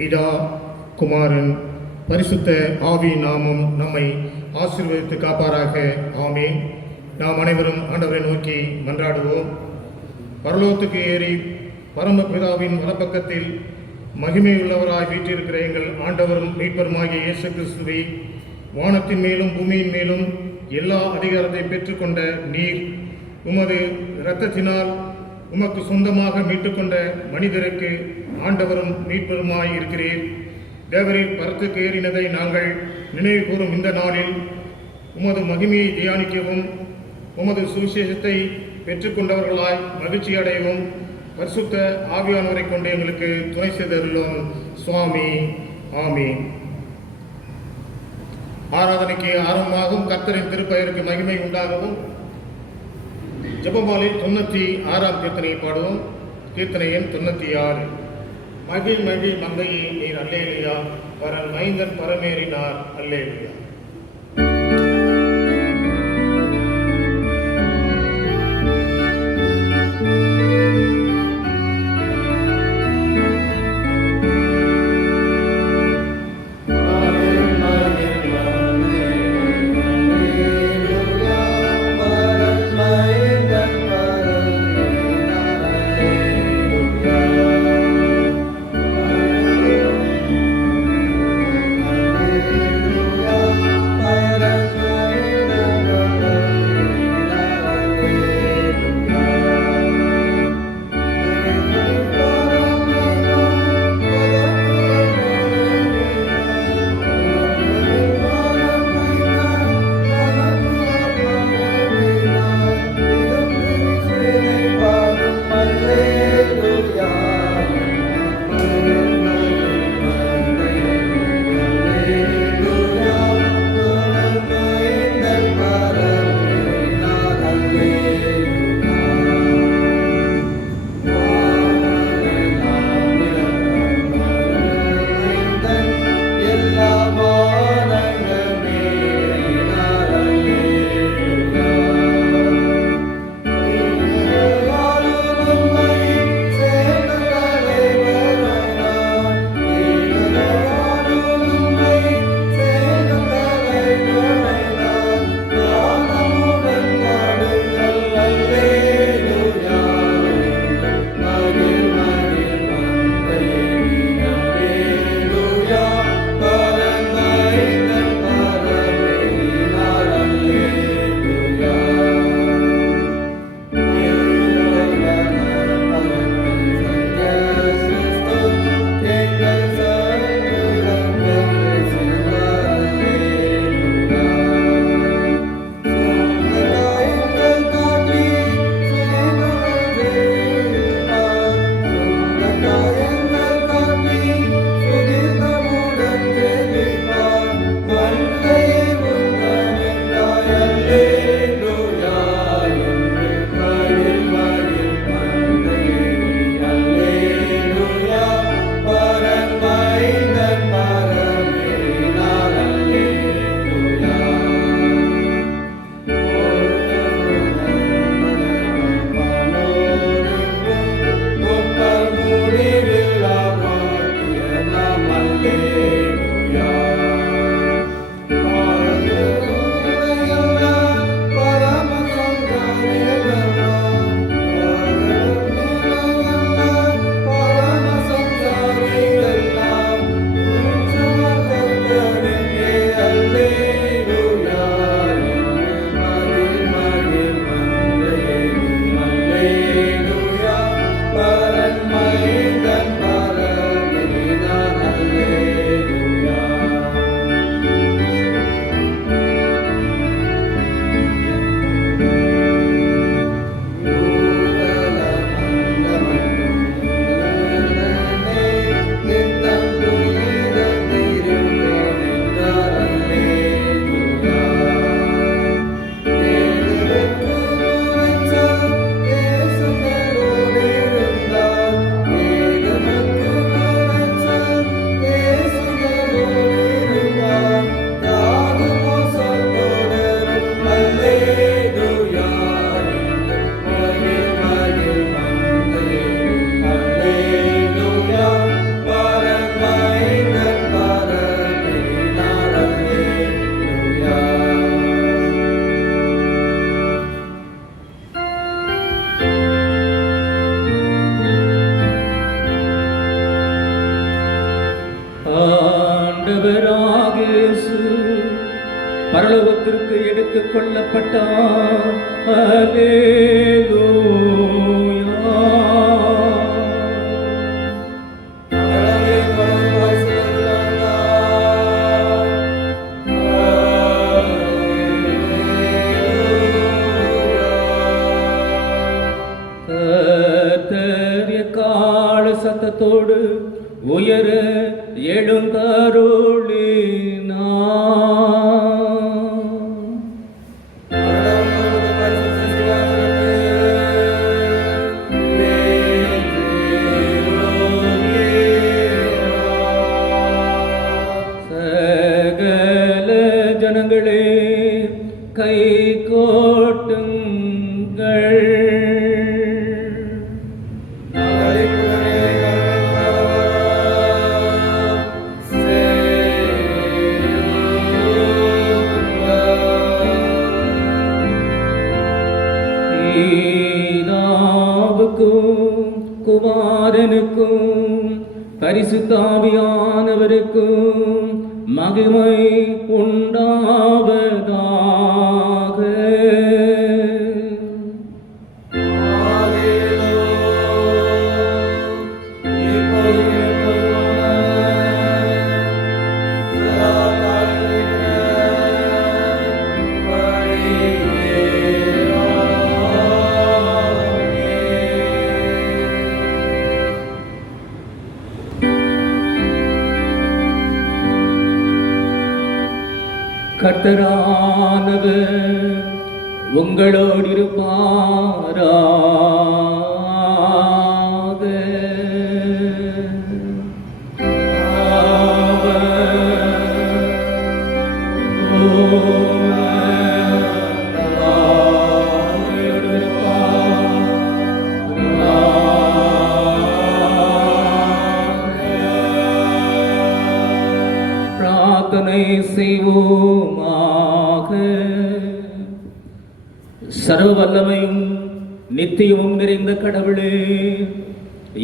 பிதா, குமாரன், பரிசுத்த ஆவி நாமம் நம்மை ஆசீர்வதித்து காப்பாராக. ஆமென். நாம் அனைவரும் ஆண்டவரை நோக்கி மன்றாடுவோம். பரலோகத்துக்கு ஏறி பரமபிதாவின் வலப்பக்கத்தில் மகிமையுள்ளவராய் வீற்றிருக்கிற எங்கள் ஆண்டவரும் மீட்பருமாகிய இயேசு கிறிஸ்துவை, வானத்தின் மேலும் பூமியின் மேலும் எல்லா அதிகாரத்தை பெற்றுக்கொண்ட நீர், உமது இரத்தத்தினால் உமக்கு சொந்தமாக மீட்டுக்கொண்ட மனிதருக்கு ஆண்டவரும் மீட்பருமாய் இருக்கிறீர். தேவரின் பரத்துக்கு ஏறினதை நாங்கள் நினைவு கூறும் இந்த நாளில் உமது மகிமையை தியானிக்கவும், உமது சுவிசேஷத்தை பெற்றுக்கொண்டவர்களாய் மகிழ்ச்சி அடையவும் பரிசுத்த ஆவியானவரை கொண்டு எங்களுக்கு துணை செய்தருளும் சுவாமி. ஆமீன். ஆராதனைக்கு ஆரம்பமாகவும் கர்த்தரின் திருப்பெயருக்கு மகிமை உண்டாகவும் ஜெபமாலை 96ஆம் கீர்த்தனையை பாடுவோம். கீர்த்தனை எண் 96. மகிழ் மகிழ் மங்கையே நீர் அல்லேலுயா, வரன் மைந்தன் பரமேறினார் அல்லேலுயா. Hallelujah. ஆண்டவராக இயேசு பரலோகத்திற்கு எடுத்துக் கொள்ளப்பட்டார். அல்லேலூயா. கர்த்தர் எக்காள சத்தத்தோடு உயர சகல ஜனங்களே கை கோட்டுங்கள். குமாரனுக்கும் பரிசுத்த ஆவியானவருக்கும் மகிமை உண்டாவதாக. கர்த்தரானவர் உங்களோடு இருப்பாராக. பிரார்த்தனை செய்வோமாக. சர்வ வல்லமையும் நித்தியமும் நிறைந்த கடவுளே,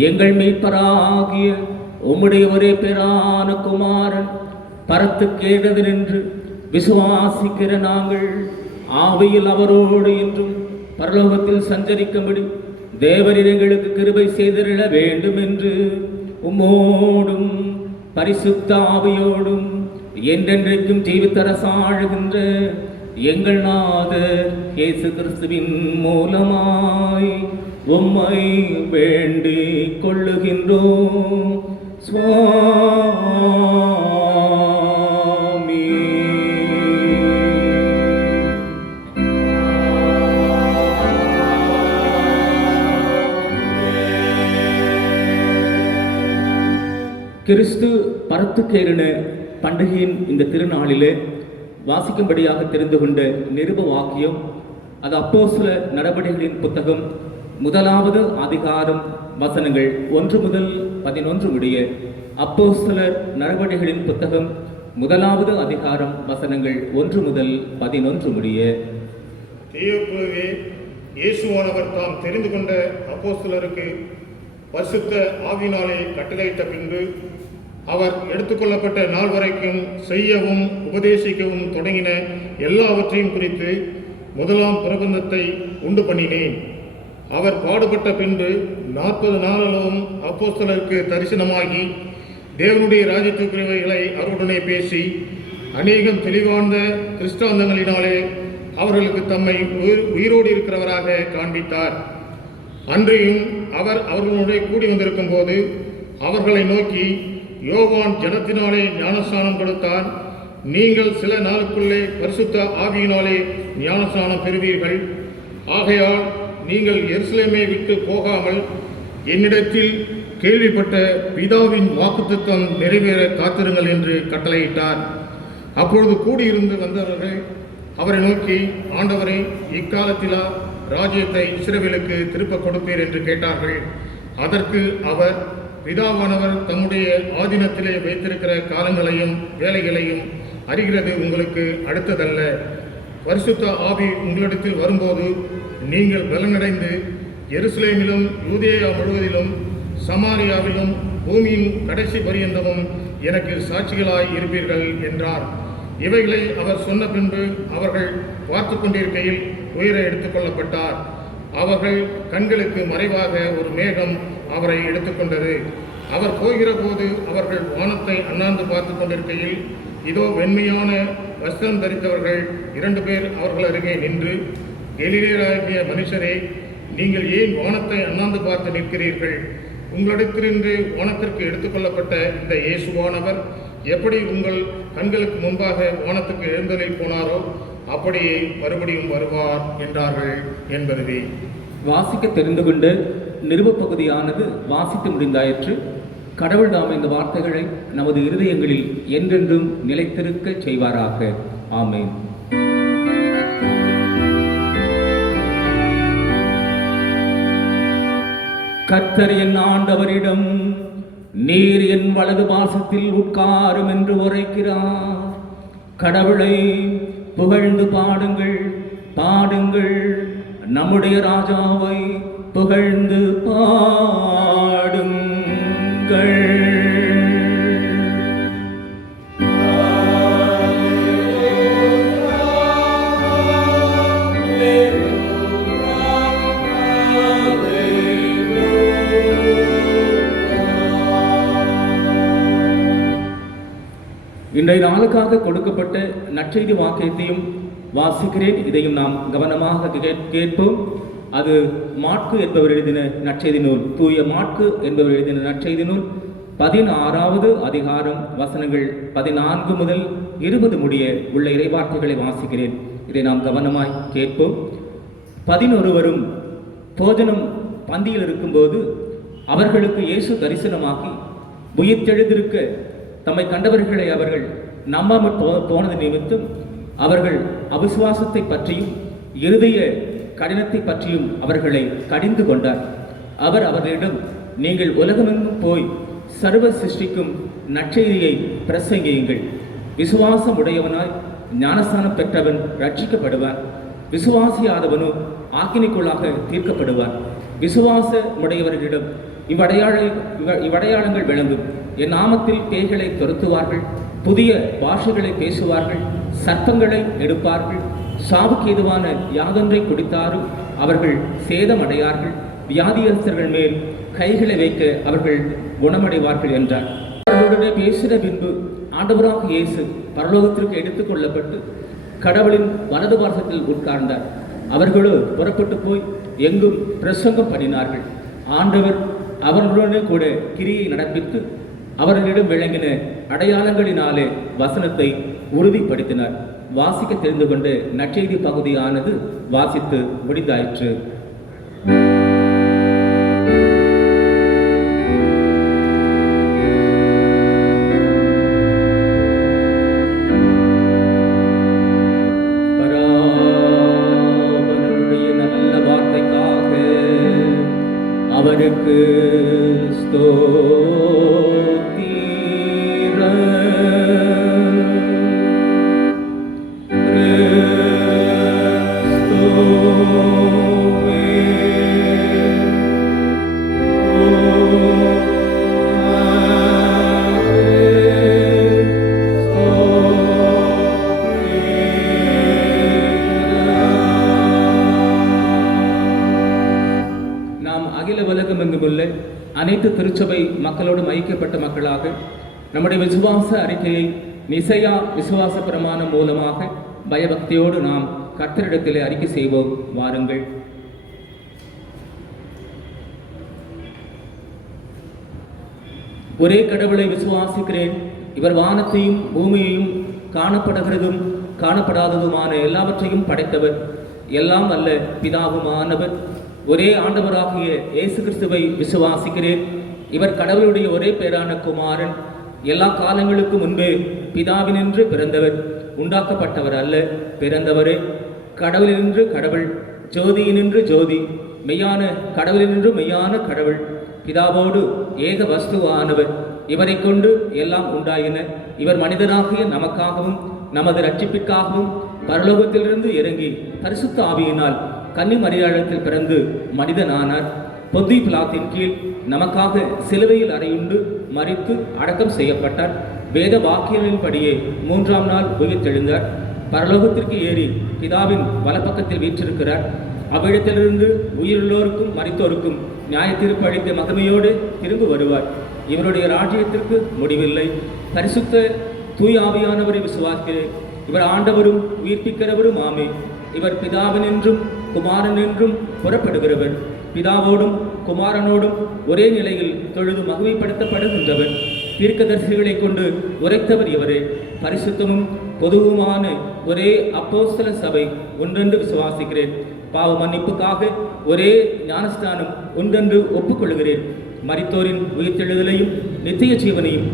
எங்கள் மீட்பராகிய உம்முடைய ஒரே பேரான குமாரன் பரத்துக்கேடது நின்று விசுவாசிக்கிற நாங்கள் ஆவியில் அவரோடு என்றும் பரலோகத்தில் சஞ்சரிக்கும்படி தேவரீர் எங்களுக்கு கிருபை செய்திட வேண்டும் என்று உம்மோடும் பரிசுத்த ஆவியோடும் என்றென்றைக்கும் ஜீவித்தரசாழுகின்ற எங்கள் நாதர் இயேசு கிறிஸ்துவின் மூலமாய் உம்மை வேண்டிக் கொள்ளுகின்றோம். சுவாமி. கிறிஸ்து பரத்துக்கேறின பண்டிகையின் இந்த திருநாளிலே வாசிக்கும்படியாக தெரிந்து கொண்ட நிருப வாக்கியம் அது அப்போஸ்தலர் நடபடிகளின் புத்தகம் 1வது அதிகாரம் வசனங்கள் 1 முதல் 11 முடிய. அப்போஸ்தலர் நடபடிகளின் புத்தகம் 1வது அதிகாரம் வசனங்கள் 1 முதல் 11 முடிய. தேவபுவே இயேசுவானவர் தாம் தெரிந்து கொண்ட அப்போஸ்தலருக்கு பரிசுத்த ஆவியினாலே கட்டளையிட்ட பின்பு அவர் எடுத்துக்கொள்ளப்பட்ட நாள் வரைக்கும் செய்யவும் உபதேசிக்கவும் தொடங்கின எல்லாவற்றையும் குறித்து முதலாம் பிரபந்தத்தை உண்டு பண்ணினேன். அவர் பாடுபட்ட பின்பு 40 நாளளவும் அப்போஸ்தலருக்கு தரிசனமாகி தேவனுடைய ராஜ்யத்துக்குரியவைகளை அவருடனே பேசி அநேகம் தெளிவார்ந்த கிறிஸ்தாந்தங்களினாலே அவர்களுக்கு தம்மை உயிரோடு இருக்கிறவராக காண்பித்தார். அன்றியும் அவர் அவர்களுடைய கூடி வந்திருக்கும் போது அவர்களை நோக்கி, யோவான் ஜனத்தினாலே ஞானஸ்நானம் கொடுத்தான். நீங்கள் சில நாளுக்குள்ளே பரிசுத்த ஆவியினாலே ஞானஸ்நானம் பெறுவீர்கள். ஆகையால் நீங்கள் எருசலேமை விட்டு போகாமல் என்னிடத்தில் கேள்விப்பட்ட பிதாவின் வாக்குத்தத்தம் நிறைவேற காத்திருங்கள் என்று கட்டளையிட்டார். அப்பொழுது கூடியிருந்து வந்தவர்கள் அவரை நோக்கி, ஆண்டவரை, இக்காலத்திலா ராஜ்யத்தை இஸ்ரவேலுக்கு திருப்ப கொடுப்பீர் என்று கேட்டார்கள். அதற்கு அவர், பிதாவானவர் தம்முடைய ஆதீனத்திலே வைத்திருக்கிற காலங்களையும் வேலைகளையும் அறிகிறது உங்களுக்கு அடுத்ததல்ல. பரிசுத்த ஆவி உங்களிடத்தில் வரும்போது நீங்கள் பலனடைந்து எருசலேமிலும் யூதேயா முழுவதிலும் சமாரியாவிலும் பூமியின் கடைசி பரியந்தமும் எனக்கு சாட்சிகளாய் இருப்பீர்கள் என்றார். இவைகளை அவர் சொன்ன பின்பு அவர்கள் பார்த்து கொண்டிருக்கையில் உயிரை எடுத்துக்கொள்ளப்பட்டார். அவர்கள் கண்களுக்கு மறைவாக ஒரு மேகம் அவரை எடுத்துக்கொண்டது. அவர் போகிற போது அவர்கள் வானத்தை அண்ணாந்து பார்த்து கொண்டிருக்கையில் இதோ வெண்மையான வஸ்திரம் தரித்தவர்கள் 2 பேர் அவர்கள் அருகே நின்று, கலிலேயராகிய மனுஷரே, நீங்கள் ஏன் வானத்தை அண்ணாந்து பார்த்து நிற்கிறீர்கள்? உங்களிடத்திலிருந்து வானத்திற்கு எடுத்துக்கொள்ளப்பட்ட இந்த இயேசுவானவர் எப்படி உங்கள் கண்களுக்கு முன்பாக வானத்துக்கு எழுந்தருளி போனாரோ அப்படியே மறுபடியும் வருவார் என்றார்கள் என்பதுவே. வாசிக்க தெரிந்து கொண்டு நிருப பகுதியானது வாசித்து முடிந்தாயிற்று. கடவுள் தாம் இந்த வார்த்தைகளை நமது இருதயங்களில் என்றென்றும் நிலைத்திருக்க செய்வாராக. ஆமென். கர்த்தர் என் ஆண்டவரிடம், நீர் என் வலது பாசத்தில் உட்காரும் என்று உரைக்கிறார். கடவுளை புகழ்ந்து பாடுங்கள், பாடுங்கள், நம்முடைய ராஜாவை புகழ்ந்து பாடுங்கள். இன்றைய நாளுக்காக கொடுக்கப்பட்ட நற்செய்தி வாக்கியத்தையும் வாசிக்கிறேன். இதையும் நாம் கவனமாக கேட்போம். அது மாற்கு என்பவர் எழுதின நற்செய்தி நூல், தூய மாற்கு என்பவர் எழுதின நற்செய்தி நூல் 16வது அதிகாரம் வசனங்கள் 14 முதல் 20 முடிய உள்ள இறைவார்த்தைகளை வாசிக்கிறேன். இதை நாம் கவனமாய் கேட்போம். 11 போஜனம் பந்தியில் இருக்கும்போது அவர்களுக்கு இயேசு தரிசனமாகி உயிர்த்தெழுந்திருக்க தம்மை கண்டவர்களை அவர்கள் நம்பாமல் போனது நிமித்தம் அவர்கள் அவிசுவாசத்தை பற்றியும் இருதய கடினத்தை பற்றியும் அவர்களை கடிந்து கொண்டார். அவர் அவர்களிடம், நீங்கள் உலகமெங்கும் போய் சர்வ சிருஷ்டிக்கும் நற்செய்தியை பிரசங்கியுங்கள். விசுவாசம் உடையவனாய் ஞானஸ்தானம் பெற்றவன் ரட்சிக்கப்படுவான், விசுவாசியாதவனோ ஆக்கினைக்குள்ளாக தீர்க்கப்படுவான். விசுவாச உடையவர்களிடம் இவ்வடையாளங்கள் விளங்கும். என் நாமத்தில் பேய்களை துரத்துவார்கள், புதிய பாஷைகளை பேசுவார்கள், சர்ப்பங்களை எடுப்பார்கள், சாவுக்கு ஏதுவான யாதொன்றை குடித்தாரும் அவர்கள் சேதமடையார்கள், வியாதியஸ்தர்கள் மேல் கைகளை வைக்க அவர்கள் குணமடைவார்கள் என்றார். அவர்களுடைய பேசின பின்பு ஆண்டவராக இயேசு பரலோகத்திற்கு எடுத்துக் கொள்ளப்பட்டு கடவுளின் வலது பார்சத்தில் உட்கார்ந்தார். அவர்களோ புறப்பட்டு போய் எங்கும் பிரசங்கம் பண்ணினார்கள். ஆண்டவர் அவர்களுடனே கூட கிரியை நடப்பித்து அவர்களிடம் விளங்கின அடையாளங்களினாலே வசனத்தை உறுதிப்படுத்தினார். வாசிக்க தெரிந்து கொண்டு நற்செய்தி பகுதியானது வாசித்து முடிந்தாயிற்று. பராபரனுடைய நல்ல வார்த்தைக்காக அவருக்கு அனைத்து திருச்சபை மக்களோடும் ஐக்கியப்பட்ட மக்களாக நம்முடைய விசுவாச அறிக்கையை நிசையா விசுவாச பிரமாணம் மூலமாக பயபக்தியோடு நாம் கர்த்தரிடத்திலே அறிக்கை செய்வோம். வாருங்கள். ஒரே கடவுளை விசுவாசிக்கிறேன். இவர் வானத்தையும் பூமியையும் காணப்படுகிறதும் காணப்படாததுமான எல்லாவற்றையும் படைத்தவர், எல்லாம் அல்ல பிதாவுமானவர். ஒரே ஆண்டவராகிய இயேசு கிறிஸ்துவை விசுவாசிக்கிறேன். இவர் கடவுளுடைய ஒரே பேரான குமாரன், எல்லா காலங்களுக்கு முன்பே பிதாவினின்று பிறந்தவர், உண்டாக்கப்பட்டவர் அல்ல, பிறந்தவரே. கடவுளினின்று கடவுள், ஜோதியினின்று ஜோதி, மெய்யான கடவுளினின்று மெய்யான கடவுள், பிதாவோடு ஏக வஸ்துவானவர். இவரை கொண்டு எல்லாம் உண்டாயின. இவர் மனிதனாகிய நமக்காகவும் நமது ரட்சிப்பிற்காகவும் பரலோகத்திலிருந்து இறங்கி பரிசுத்த ஆவியினால் கன்னி மரியாளத்தில் பிறந்து மனிதனானார். பொந்தி பிலாத்தின் கீழ் நமக்காக சிலுவையில் அறையுண்டு மரித்து அடக்கம் செய்யப்பட்டார். வேத வாக்கியங்களின்படியே 3ஆம் நாள் உயிர்த்தெழுந்தார். பரலோகத்திற்கு ஏறி பிதாவின் வலப்பக்கத்தில் வீற்றிருக்கிறார். அவ்விடத்திலிருந்து உயிருள்ளோருக்கும் மரித்தோருக்கும் நியாய தீர்ப்பு அளித்த மகிமையோடு திரும்பி வருவார். இவருடைய ராஜ்யத்திற்கு முடிவில்லை. பரிசுத்த தூய ஆவியானவரை விசுவாசிக்கிறேன். இவர் ஆண்டவரும் உயிர்ப்பிக்கிறவரும் ஆமே. இவர் பிதாவினின்றும் குமாரனென்றும் புறப்படுகிறவர். பிதாவோடும் குமாரனோடும் ஒரே நிலையில் தொழுது மகிமைப்படுத்தப்படுகின்றவர். தீர்க்கதரிசிகளை கொண்டு உரைத்தவர் இவரே. பரிசுத்தமும் பொதுவுமான ஒரே அப்போஸ்தல சபை ஒன்றென்று விசுவாசிக்கிறேன். பாவ மன்னிப்புக்காக ஒரே ஞானஸ்தானம் ஒன்றென்று ஒப்புக்கொள்கிறேன். மரித்தோரின் உயிர்த்தெழுதலையும் நித்திய ஜீவனையும்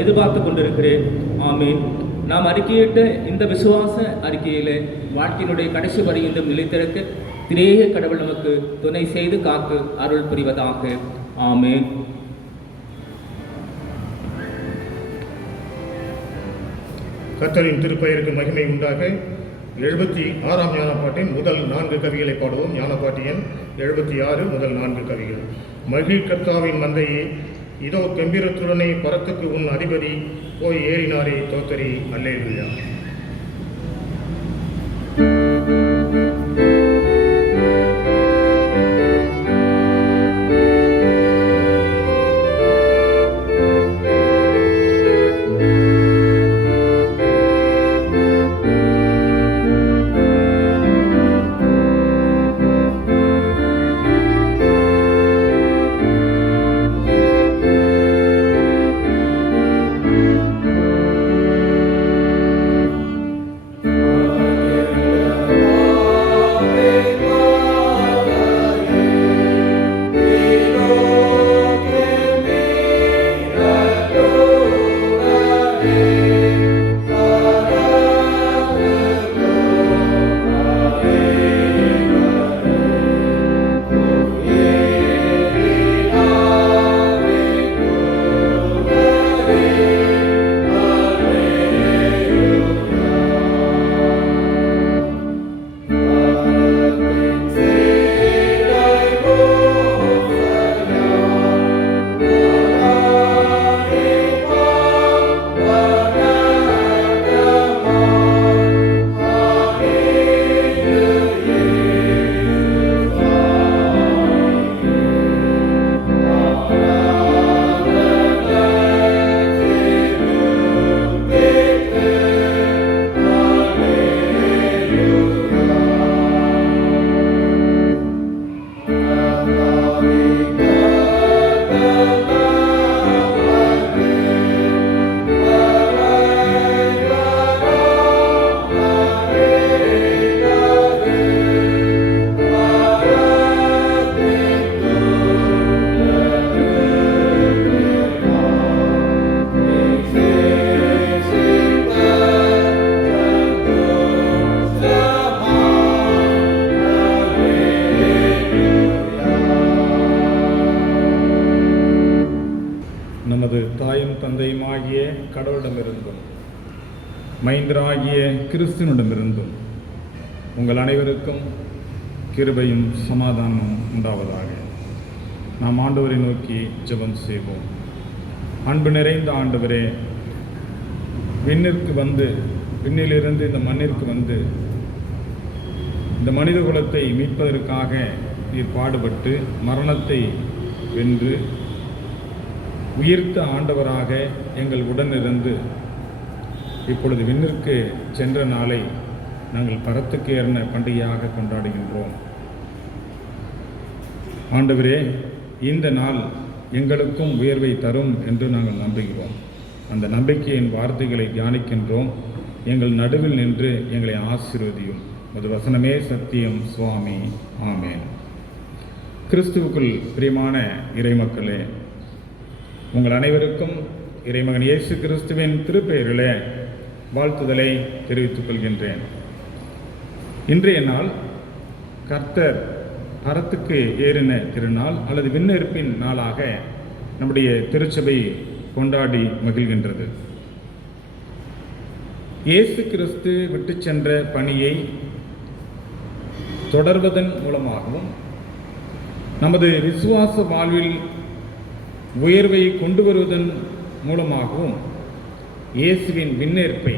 எதிர்பார்த்து கொண்டிருக்கிறேன். ஆமேன். நாம் அறிக்கையிட்ட இந்த விசுவாச அறிக்கையிலே வாழ்க்கையினுடைய கடைசி வரையிலும் நிலைத்திருக்க திரேக கடவுள் நமக்கு துணை செய்து காத்து அருள் புரிவதாக. ஆமேன். கர்த்தரின் திருப்பெயருக்கு மகிமை உண்டாக 76ஆம் ஞானப்பாட்டின் முதல் 4 கவிகளை பாடுவோம். ஞானப்பாட்டு எண் 76 முதல் 4 கவிகள். மகிழ் கர்த்தாவின் மந்தையே, இதோ கெம்பீரத்துடனே பரத்துக்கு உன் அதிபதி போய் ஏறினாரே, தோத்தரி அல்லேலூயா. நமது தாயும் தந்தையுமாகிய கடவுளிடமிருந்தும் மைந்தராகிய கிறிஸ்துவனிடமிருந்தும் உங்கள் அனைவருக்கும் கிருபையும் சமாதானமும் உண்டாவதாக. நாம் ஆண்டவரை நோக்கி ஜெபம் செய்வோம். அன்பு நிறைந்த ஆண்டவரே, விண்ணிலிருந்து இந்த மண்ணிற்கு வந்து இந்த மனித குலத்தை மீட்பதற்காக நீர் பாடுபட்டு மரணத்தை வென்று உயிர்த்த ஆண்டவராக எங்கள் உடனிருந்து இப்பொழுது விண்ணிற்கு சென்ற நாளை நாங்கள் பரத்துக்கு ஏறின பண்டிகையாக கொண்டாடுகின்றோம். ஆண்டவரே, இந்த நாள் எங்களுக்கும் உயர்வை தரும் என்று நாங்கள் நம்புகிறோம். அந்த நம்பிக்கையின் வார்த்தைகளை தியானிக்கின்றோம். எங்கள் நடுவில் நின்று எங்களை ஆசீர்வதியும். அது வசனமே சத்தியம் சுவாமி. ஆமேன். கிறிஸ்துவுக்குள் பிரியமான இறைமக்களே, உங்கள் அனைவருக்கும் இறைமகன் இயேசு கிறிஸ்துவின் திருப்பெயரிலே வாழ்த்துதலை தெரிவித்துக் கொள்கின்றேன். இன்றைய நாள் கர்த்தர் பரத்துக்கு ஏறின திருநாள் அல்லது விண்ணேற்பின் நாளாக நம்முடைய திருச்சபை கொண்டாடி மகிழ்கின்றது. இயேசு கிறிஸ்து விட்டு சென்ற பணியை தொடர்வதன் மூலமாகவும் நமது விசுவாச வாழ்வில் உயர்வை கொண்டு வருவதன் மூலமாகவும் இயேசுவின் விண்ணேற்பை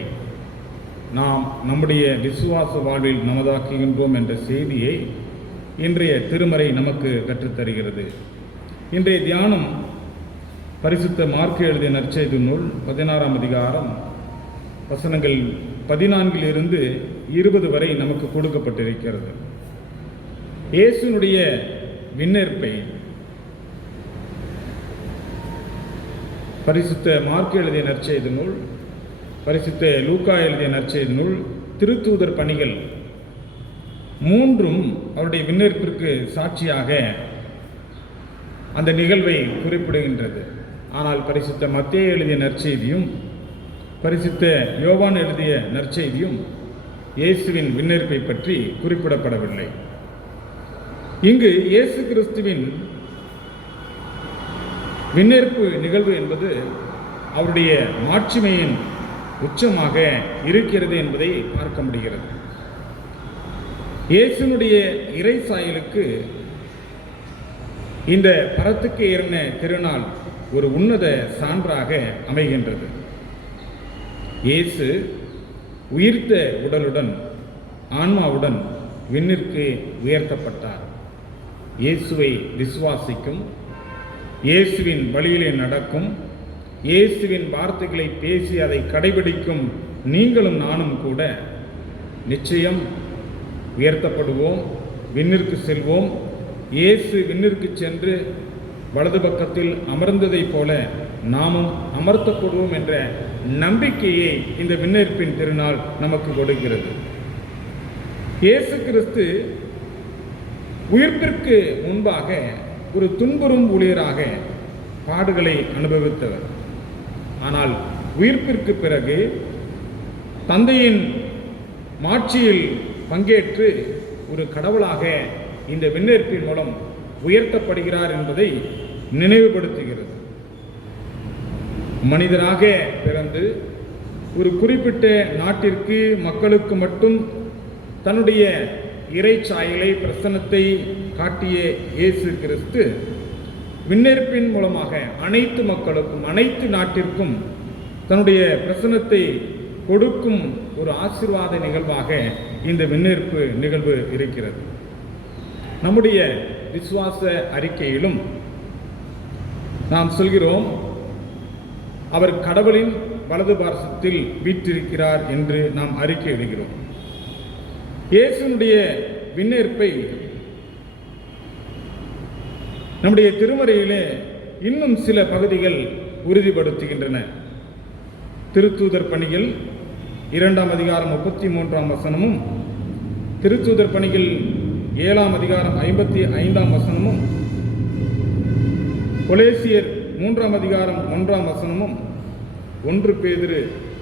நாம் நம்முடைய விசுவாச வாழ்வில் நமதாக்குகின்றோம் என்ற செய்தியை இன்றைய திருமறை நமக்கு கற்றுத்தருகிறது. இன்றைய தியானம் பரிசுத்த மார்க்கு எழுதிய நற்செய்தி நூல் 16ஆம் அதிகாரம் வசனங்கள் 14 20 வரை நமக்கு கொடுக்கப்பட்டிருக்கிறது. இயேசுனுடைய விண்ணேற்பை பரிசுத்த மார்க்கு எழுதிய நற்செய்தி நூல், பரிசுத்த லூக்கா எழுதிய நற்செய்தி நூல், திருத்தூதர் பணிகள் மூன்றும் அவருடைய விண்ணேற்பிற்கு சாட்சியாக அந்த நிகழ்வை குறிப்பிடுகின்றது. ஆனால் பரிசுத்த மத்தேயு எழுதிய நற்செய்தியும் பரிசுத்த யோவான் எழுதிய நற்செய்தியும் இயேசுவின் விண்ணேற்பை பற்றி குறிப்பிடப்படவில்லை. இங்கு இயேசு கிறிஸ்துவின் விண்ணேற்பு நிகழ்வு என்பது அவருடைய மாட்சிமையின் உச்சமாக இருக்கிறது என்பதை பார்க்க முடிகிறது. இயேசுனுடைய இறை சாயலுக்கு இந்த பரத்துக்கு ஏறின திருநாள் ஒரு உன்னத சான்றாக அமைகின்றது. இயேசு உயிர்த்த உடலுடன் ஆன்மாவுடன் விண்ணிற்கு உயர்த்தப்பட்டார். இயேசுவை விசுவாசிக்கும், இயேசுவின் வழியிலே நடக்கும், இயேசுவின் வார்த்தைகளை பேசி அதை கடைபிடிக்கும் நீங்களும் நானும் கூட நிச்சயம் உயர்த்தப்படுவோம், விண்ணிற்கு செல்வோம். இயேசு விண்ணிற்கு சென்று வலது பக்கத்தில் அமர்ந்ததைப் போல நாமும் அமர்த்தப்படுவோம் என்ற நம்பிக்கையை இந்த விண்ணேற்பின் திருநாள் நமக்கு கொடுக்கிறது. இயேசு கிறிஸ்து உயிர்ப்பிற்கு முன்பாக ஒரு துன்புறும் ஊழியராக பாடுகளை அனுபவித்தவர். ஆனால் உயிர்ப்பிற்கு பிறகு தந்தையின் மாட்சியில் பங்கேற்று ஒரு கடவுளாக இந்த விண்ணேற்பின் மூலம் உயர்த்தப்படுகிறார் என்பதை நினைவுபடுத்துகிறது. மனிதராக பிறந்து ஒரு குறிப்பிட்ட நாட்டிற்கு மக்களுக்கு மட்டும் தன்னுடைய இறைச்சாயலை பிரசன்னத்தை காட்டிய இயேசு கிறிஸ்து விண்ணேற்பின் மூலமாக அனைத்து மக்களுக்கும் அனைத்து நாட்டிற்கும் தன்னுடைய பிரசன்னத்தை கொடுக்கும் ஒரு ஆசீர்வாத நிகழ்வாக இந்த விண்ணேற்பு நிகழ்வு இருக்கிறது. நம்முடைய விசுவாச அறிக்கையிலும் நாம் சொல்கிறோம், அவர் கடவுளின் வலது பார்சத்தில் வீற்றிருக்கிறார் என்று நாம் அறிக்கை இடுகிறோம். இயேசுனுடைய விண்ணேற்பை நம்முடைய திருமறையிலே இன்னும் சில பகுதிகள் உறுதிப்படுத்துகின்றன. திருத்தூதர் பணிகள் 2ஆம் அதிகாரம் 33ஆம் வசனமும், திருத்தூதர் பணிகள் 7ஆம் அதிகாரம் 55ஆம் வசனமும், கொலேசியர் 3ஆம் அதிகாரம் 1ஆம் வசனமும், 1 பேதுரு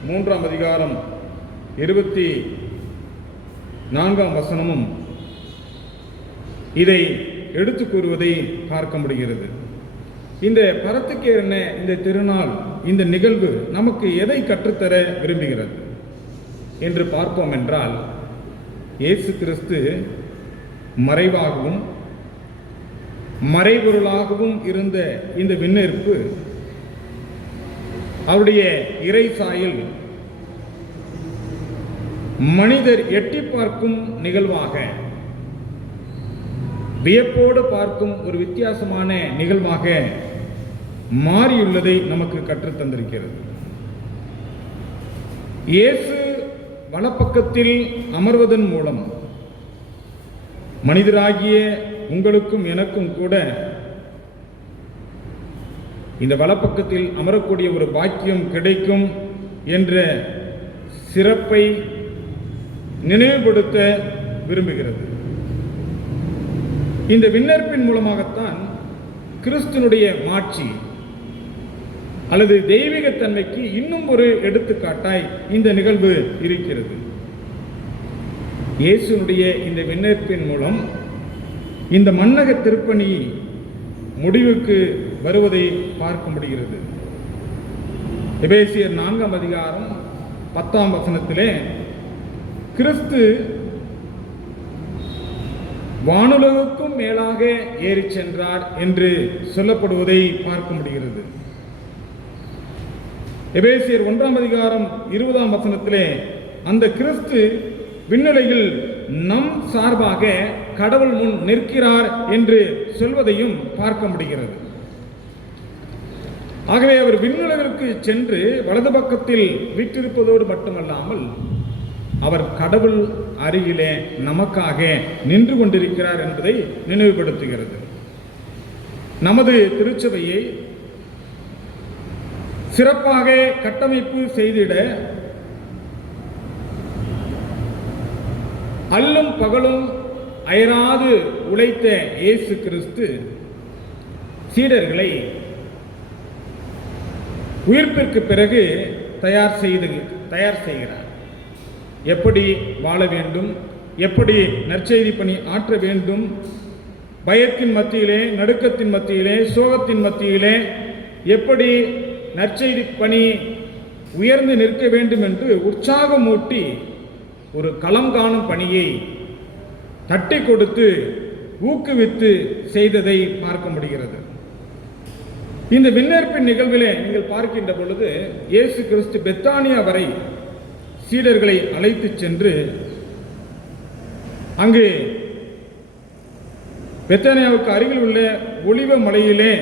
3ஆம் அதிகாரம் 24ஆம் வசனமும் இதை எடுத்து கூறுவதை பார்க்க முடிகிறது. இந்த பரத்துக்கேறின இந்த திருநாள், இந்த நிகழ்வு நமக்கு எதை கற்றுத்தர விரும்புகிறது என்று பார்ப்போம் என்றால், இயேசு கிறிஸ்து மறைவாகவும் மறைபொருளாகவும் இருந்த இந்த விண்ணேற்பு அவருடைய இறை சாயல் மனிதர் எட்டி பார்க்கும் நிகழ்வாக, வியப்போடு பார்க்கும் ஒரு வித்தியாசமான நிகழ்வாக மாறியுள்ளதை நமக்கு கற்றுத்தந்திருக்கிறது. இயேசு வலப்பக்கத்தில் அமர்வதன் மூலம் மனிதராகிய உங்களுக்கும் எனக்கும் கூட இந்த வலப்பக்கத்தில் அமரக்கூடிய ஒரு பாக்கியம் கிடைக்கும் என்ற சிறப்பை நினைவுபடுத்த விரும்புகிறது. இந்த விண்ணேற்பின் மூலமாகத்தான் கிறிஸ்துனுடைய மாட்சி அல்லது தெய்வீகத்தன்மைக்கு இன்னும் ஒரு எடுத்துக்காட்டாய் இந்த நிகழ்வு இருக்கிறது. இயேசுனுடைய இந்த விண்ணேற்பின் மூலம் இந்த மன்னக திருப்பணி முடிவுக்கு வருவதை பார்க்க முடிகிறது. எபேசியர் 4ஆம் அதிகாரம் 10ஆம் வசனத்திலே கிறிஸ்து வானுலகுக்கும் மேலாக ஏறி சென்றார் என்று சொல்லப்படுவதை பார்க்க முடிகிறது. எபேசியர் 1:20 அந்த கிறிஸ்து விண்ணுலகில் நம் சார்பாக கடவுள் முன் நிற்கிறார் என்று சொல்வதையும் பார்க்க முடிகிறது. ஆகவே அவர் விண்ணுலகிற்கு சென்று வலது பக்கத்தில் வீற்றிருப்பதோடு மட்டுமல்லாமல் அவர் கடவுள் அருகிலே நமக்காக நின்று கொண்டிருக்கிறார் என்பதை நினைவுபடுத்துகிறது. நமது திருச்சபையை சிறப்பாக கட்டமைப்பு செய்திட அல்லும் பகலும் அயராது உழைத்த இயேசு கிறிஸ்து சீடர்களை உயிர்ப்பிற்கு பிறகு தயார் செய்கிறார். எப்படி வாழ வேண்டும், எப்படி நற்செய்தி பணி ஆற்ற வேண்டும், பயத்தின் மத்தியிலே, நடுக்கத்தின் மத்தியிலே, சோகத்தின் மத்தியிலே எப்படி நற்செய்தி பணி உயர்ந்து நிற்க வேண்டும் என்று உற்சாகமூட்டி ஒரு களம் காணும் பணியை தட்டி கொடுத்து ஊக்குவித்து செய்ததை பார்க்க முடிகிறது. இந்த விண்ணேற்பின் நிகழ்விலே நீங்கள் பார்க்கின்ற பொழுது இயேசு கிறிஸ்து பெத்தானியா வரை சீடர்களை அழைத்து சென்று அங்கு பெத்தானியாவுக்கு அருகில் உள்ள ஒலிவ மலையிலே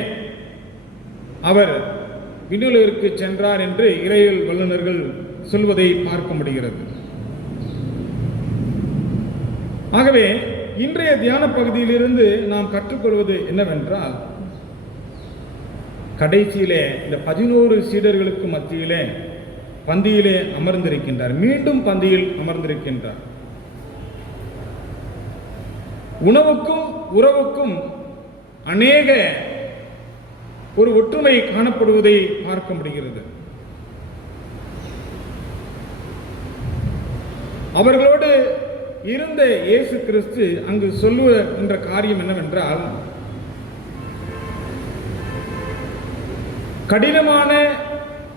அவர் விண்ணுலகிற்கு சென்றார் என்று இறையியல் வல்லுநர்கள் சொல்வதை பார்க்க முடிகிறது. ஆகவே இன்றைய தியான பகுதியிலிருந்து நாம் கற்றுக்கொள்வது என்னவென்றால், கடைசியிலே இந்த 11 சீடர்களுக்கு மத்தியிலே பந்தியிலே அமர்ந்திருக்கின்றார். மீண்டும் பந்தியில் அமர்ந்திருக்கின்றார். உணவுக்கும் உறவுக்கும் அநேக ஒரு ஒற்றுமை காணப்படுவதை பார்க்க முடிகிறது. அவர்களோடு இருந்த இயேசு கிறிஸ்து அங்கு சொல்லுகின்ற காரியம் என்னவென்றால், கடினமான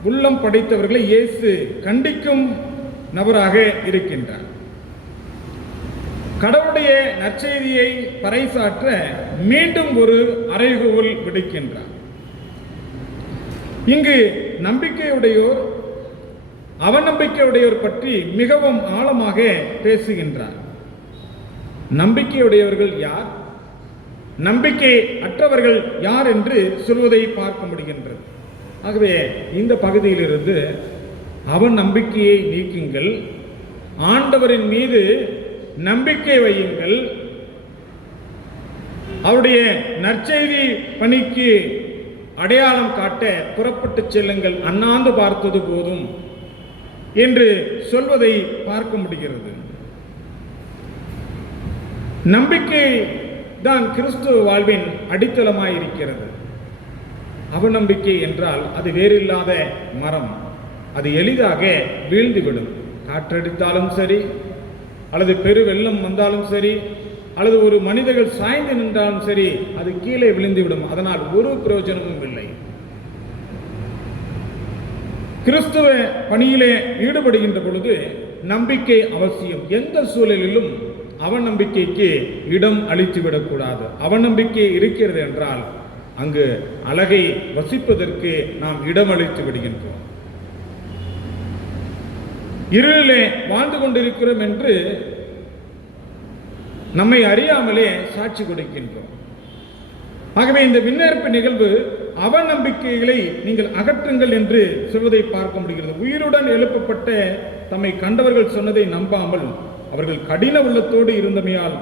உள்ளம் படைத்தவர்களை இயேசு கண்டிக்கும் நபராக இருக்கின்றார். கடவுளுடைய நற்செய்தியை பறைசாற்ற மீண்டும் ஒரு அறைகூவல் விடுக்கின்றார். இங்கு நம்பிக்கையுடையோர் அவநம்பிக்கையுடையோர் பற்றி மிகவும் ஆழமாக பேசுகின்றார். நம்பிக்கையுடையவர்கள் யார், நம்பிக்கை அற்றவர்கள் யார் என்று சொல்வதை பார்க்க முடிகின்றது. ஆகவே இந்த பகுதியிலிருந்து அவநம்பிக்கையை நீக்குங்கள், ஆண்டவரின் மீது நம்பிக்கை வையுங்கள், அவருடைய நற்செய்தி பணிக்கு அடையாளம் காட்ட புறப்பட்டு செல்லுங்கள், அண்ணாந்து பார்த்தது போதும் என்று சொல்வதை பார்க்க முடிகிறது. நம்பிக்கை தான் கிறிஸ்துவ வாழ்வின் அடித்தளமாயிருக்கிறது. அவநம்பிக்கை என்றால் அது வேறில்லாத மரம், அது எளிதாக வீழ்ந்துவிடும். காற்றடித்தாலும் சரி, அல்லது பெரு வெள்ளம் வந்தாலும் சரி, அல்லது ஒரு மனிதர்கள் சாய்ந்து நின்றாலும் சரி, அது கீழே விழுந்துவிடும். அதனால் ஒரு பிரயோஜனமும் இல்லை. கிறிஸ்துவ பணியிலே ஈடுபடுகின்ற பொழுது நம்பிக்கை அவசியம். எந்த சூழலிலும் அவநம்பிக்கைக்கு இடம் அளித்துவிடக்கூடாது. அவநம்பிக்கை இருக்கிறது என்றால் அங்கு அழகை வசிப்பதற்கு நாம் இடம் அளித்து விடுகின்றோம். இருளிலே வாழ்ந்து கொண்டிருக்கிறோம் என்று நம்மை அறியாமலே சாட்சி கொடுக்கின்றோம். ஆகவே இந்த விண்ணேற்பு நிகழ்வு அவநம்பிக்கைகளை நீங்கள் அகற்றுங்கள் என்று சொல்வதை பார்க்க முடிகிறது. உயிருடன் எழுப்பப்பட்ட தம்மை கண்டவர்கள் சொன்னதை நம்பாமல் அவர்கள் கடின உள்ளத்தோடு இருந்தமையால்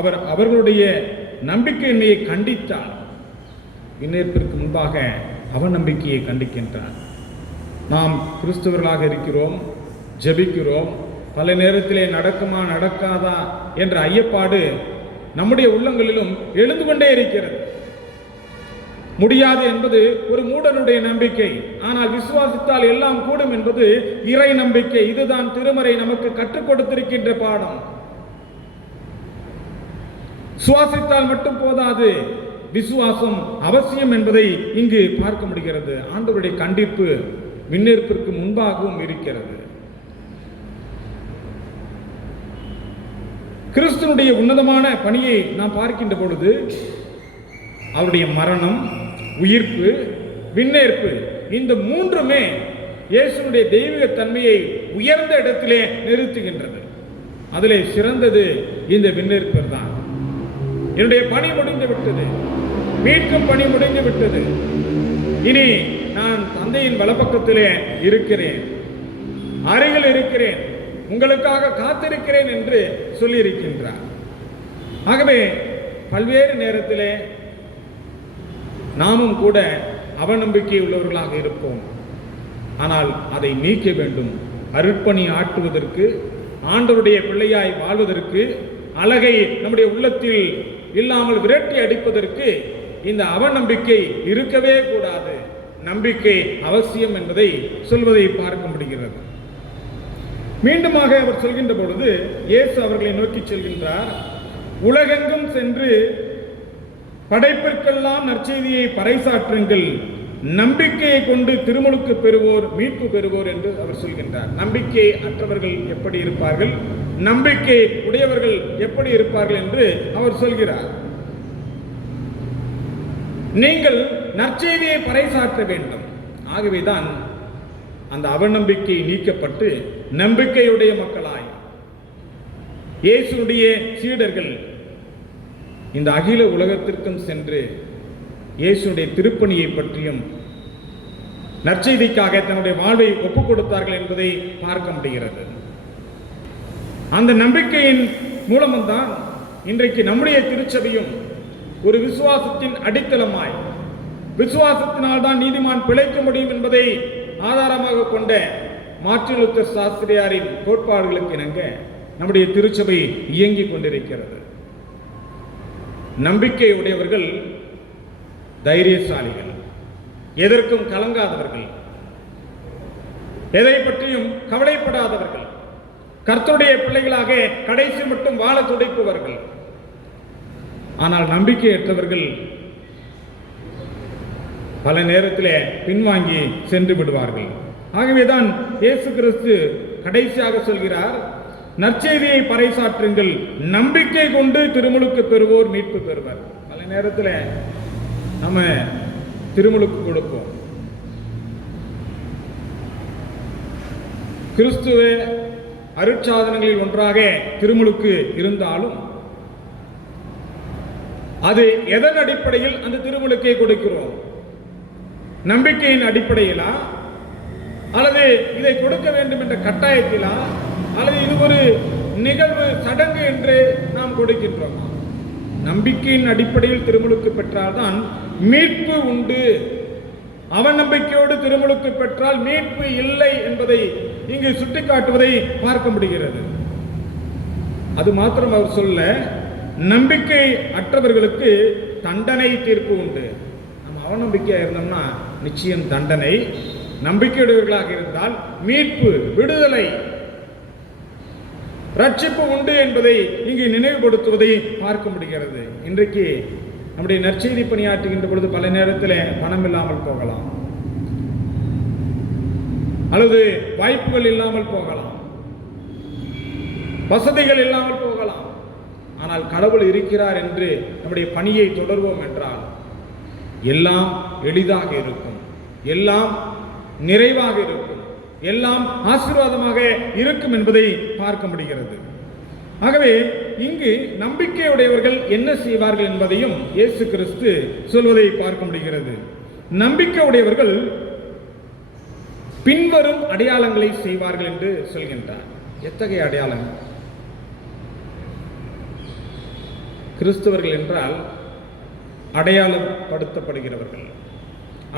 அவர் அவர்களுடைய நம்பிக்கையின்மையை கண்டித்தார். விண்ணேற்பிற்கு முன்பாக அவநம்பிக்கையை கண்டிக்கின்றார். நாம் கிறிஸ்தவர்களாக இருக்கிறோம், ஜெபிக்கிறோம், பல நேரத்திலே நடக்குமா நடக்காதா என்ற ஐயப்பாடு நம்முடைய உள்ளங்களிலும் எழுந்து கொண்டே இருக்கிறது. முடியாது என்பது ஒரு மூடனுடைய நம்பிக்கை. ஆனால் விசுவாசித்தால் எல்லாம் கூடும் என்பது இறை நம்பிக்கை. இதுதான் திருமறை நமக்கு கற்றுக் கொடுத்திருக்கின்ற பாடம். சுவாசித்தால் மட்டும் போதாது, விசுவாசம் அவசியம் என்பதை இங்கு பார்க்க முடிகிறது. ஆண்டவருடைய கண்டிப்பு விண்ணேற்பிற்கு முன்பாகவும் இருக்கிறது. கிறிஸ்துவனுடைய உன்னதமான பணியை நாம் பார்க்கின்ற பொழுது அவருடைய மரணம், உயிர்ப்பு, விண்ணேற்பு, இந்த மூன்றுமே இயேசுனுடைய தெய்வீக தன்மையை உயர்ந்த இடத்திலே நிறுத்துகின்றது. அதிலே சிறந்தது இந்த விண்ணேற்பர் தான். என்னுடைய பணி முடிந்து விட்டது, மீட்கும் பணி முடிந்து விட்டது, இனி நான் தந்தையின் வலப்பக்கத்திலே இருக்கிறேன், அருகில் இருக்கிறேன், உங்களுக்காக காத்திருக்கிறேன் என்று சொல்லியிருக்கின்றார். ஆகவே பல்வேறு நேரத்திலே நாமும் கூட அவநம்பிக்கை உள்ளவர்களாக இருப்போம். ஆனால் அதை நீக்க வேண்டும். அருட்பணி ஆற்றுவதற்கு, ஆண்டவருடைய பிள்ளையாய் வாழ்வதற்கு, அழகை நம்முடைய உள்ளத்தில் இல்லாமல் விரட்டி அடிப்பதற்கு இந்த அவநம்பிக்கை இருக்கவே கூடாது. நம்பிக்கை அவசியம் என்பதை சொல்வதை பார்க்க முடிகிறது. மீண்டுமாக அவர் சொல்கின்ற பொழுது இயேசு அவர்களை நோக்கி செல்கின்றார். உலகெங்கும் சென்று படைப்பிற்கெல்லாம் நற்செய்தியை பறைசாற்றுங்கள், நம்பிக்கையை கொண்டு திருமுழுக்கு பெறுவோர் மீட்பு பெறுவோர் என்று அவர் சொல்கின்றார். நம்பிக்கை அற்றவர்கள் எப்படி இருப்பார்கள், நம்பிக்கை உடையவர்கள் எப்படி இருப்பார்கள் என்று அவர் சொல்கிறார். நீங்கள் நற்செய்தியை பறைசாற்ற வேண்டும். ஆகவேதான் அந்த அவநம்பிக்கை நீக்கப்பட்டு நம்பிக்கையுடைய மக்களாய் இயேசுடைய சீடர்கள் இந்த அகில உலகத்திற்கும் சென்று இயேசுடைய திருப்பணியை பற்றியும் நற்செய்திக்காக தன்னுடைய வாழ்வை ஒப்புக் கொடுத்தார்கள் என்பதை பார்க்க முடிகிறது. அந்த நம்பிக்கையின் மூலம்தான் இன்றைக்கு நம்முடைய திருச்சபையும் ஒரு விசுவாசத்தின் அடித்தளமாய், விசுவாசத்தினால் தான் நீதிமான் பிழைக்க முடியும் என்பதை ஆதாரமாக கொண்ட மார்ட்டின் லூத்தர் சாஸ்திரியாரின் கோட்பாடுகளுக்கு இணங்க நம்முடைய திருச்சபை இயங்கிக் கொண்டிருக்கிறது. நம்பிக்கை உடையவர்கள் தைரியசாலிகள், எதற்கும் கலங்காதவர்கள், எதை பற்றியும் கவலைப்படாதவர்கள், கர்த்தருடைய பிள்ளைகளாக கடைசி மட்டும் வாழ துடைப்பவர்கள். ஆனால் நம்பிக்கையற்றவர்கள் பல நேரத்தில் பின்வாங்கி சென்று விடுவார்கள். ஆகவேதான் இயேசு கிறிஸ்து கடைசியாக சொல்கிறார், நற்செய்தியை பறைசாற்றுங்கள், நம்பிக்கை கொண்டு திருமுழுக்கு பெறுவோர் மீட்பு பெறுவர். பல நேரத்தில் நம்ம திருமுழுக்கு கொடுப்போம், கிறிஸ்துவ அருட்சாதனங்களில் ஒன்றாக திருமுழுக்கு இருந்தாலும் அது எதன் அடிப்படையில் அந்த திருமுழுக்கை கொடுக்கிறோம்? நம்பிக்கையின் அடிப்படையிலா, அல்லது இதை கொடுக்க வேண்டும் என்ற கட்டாயத்திலா, அல்லது இது ஒரு நிகழ்வு சடங்கு என்று நாம் கொடுக்கின்றோம்? நம்பிக்கையின் அடிப்படையில் திருமுழுக்கு பெற்றால்தான் மீட்பு உண்டு. அவநம்பிக்கையோடு திருமுழுக்கு பெற்றால் மீட்பு இல்லை என்பதை இங்கு சுட்டிக்காட்டுவதை பார்க்க முடிகிறது. அது மாத்திரம் அவர் சொல்ல, நம்பிக்கை அற்றவர்களுக்கு தண்டனை தீர்ப்பு உண்டு. நம்ம அவநம்பிக்கையாக இருந்தோம்னா நிச்சயம் தண்டனை, நம்பிக்கையுடையவர்களாக இருந்தால் மீட்பு, விடுதலை, ரட்சிப்பு உண்டு என்பதை இங்கு நினைவுபடுத்துவதை பார்க்க முடிகிறது. இன்றைக்கு நம்முடைய நற்செய்தி பணியாற்றுகின்ற பொழுது பல நேரத்தில் பணம் இல்லாமல் போகலாம், அல்லது வாய்ப்புகள் இல்லாமல் போகலாம், வசதிகள் இல்லாமல் போகலாம். ஆனால் கடவுள் இருக்கிறார் என்று நம்முடைய பணியை தொடர்வோம் என்றால் எல்லாம் எளிதாக இருக்கும், எல்லாம் நிறைவாக இருக்கும், எல்லாம் ஆசீர்வாதமாக இருக்கும் என்பதை பார்க்க முடிகிறது. ஆகவே இங்கு நம்பிக்கையுடையவர்கள் என்ன செய்வார்கள் என்பதையும் இயேசு கிறிஸ்து சொல்வதை பார்க்க முடிகிறது. நம்பிக்கை உடையவர்கள் பின்வரும் அடையாளங்களை செய்வார்கள் என்று சொல்கின்றார். எத்தகைய அடையாளம்? கிறிஸ்தவர்கள் என்றால் அடையாளப்படுத்தப்படுகிறவர்கள்,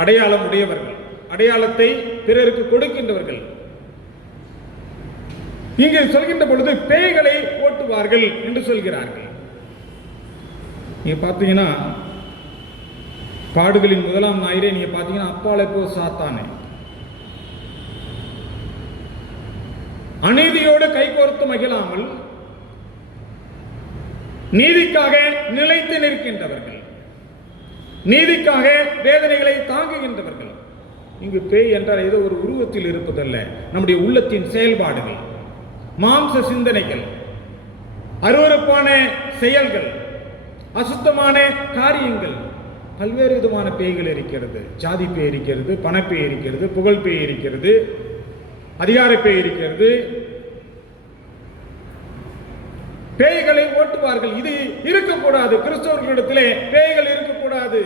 அடையாளம் உடையவர்கள், அடையாளத்தை பிறருக்கு கொடுக்கின்றவர்கள். இங்கே சொல்கின்ற பொழுது பேய்களை ஓட்டுவார்கள் என்று சொல்கிறார்கள். நீங்க பார்த்தீங்கன்னா பாடுகளின் முதலாம் ஞாயிறே நீங்க பார்த்தீங்கன்னா அப்பாலை போ சாத்தானே, அநீதியோடு கைகோர்த்து மகிழாமல் நீதிக்காக நிலைத்து நிற்கின்றவர்கள், நீதிக்காக வேதனைகளை தாங்குகின்றவர்கள். இங்கு பேய் என்றால் ஏதோ ஒரு உருவத்தில் இருப்பதல்ல, நம்முடைய உள்ளத்தின் செயல்பாடுகள், மாம்ச சிந்தனைகள், அருவருப்பான செயல்கள், அசுத்தமான காரியங்கள், பல்வேறு விதமான பேய்கள் இருக்கிறது. ஜாதி பேய் இருக்கிறது, பணப்பேய் இருக்கிறது, புகழ் பேய் இருக்கிறது, அதிகார பேய் இருக்கிறது. பேய்களை ஓட்டுவார்கள். இது இருக்கக்கூடாது. கிறிஸ்தவர்களிடத்திலே பேய்கள் இருக்கக்கூடாது.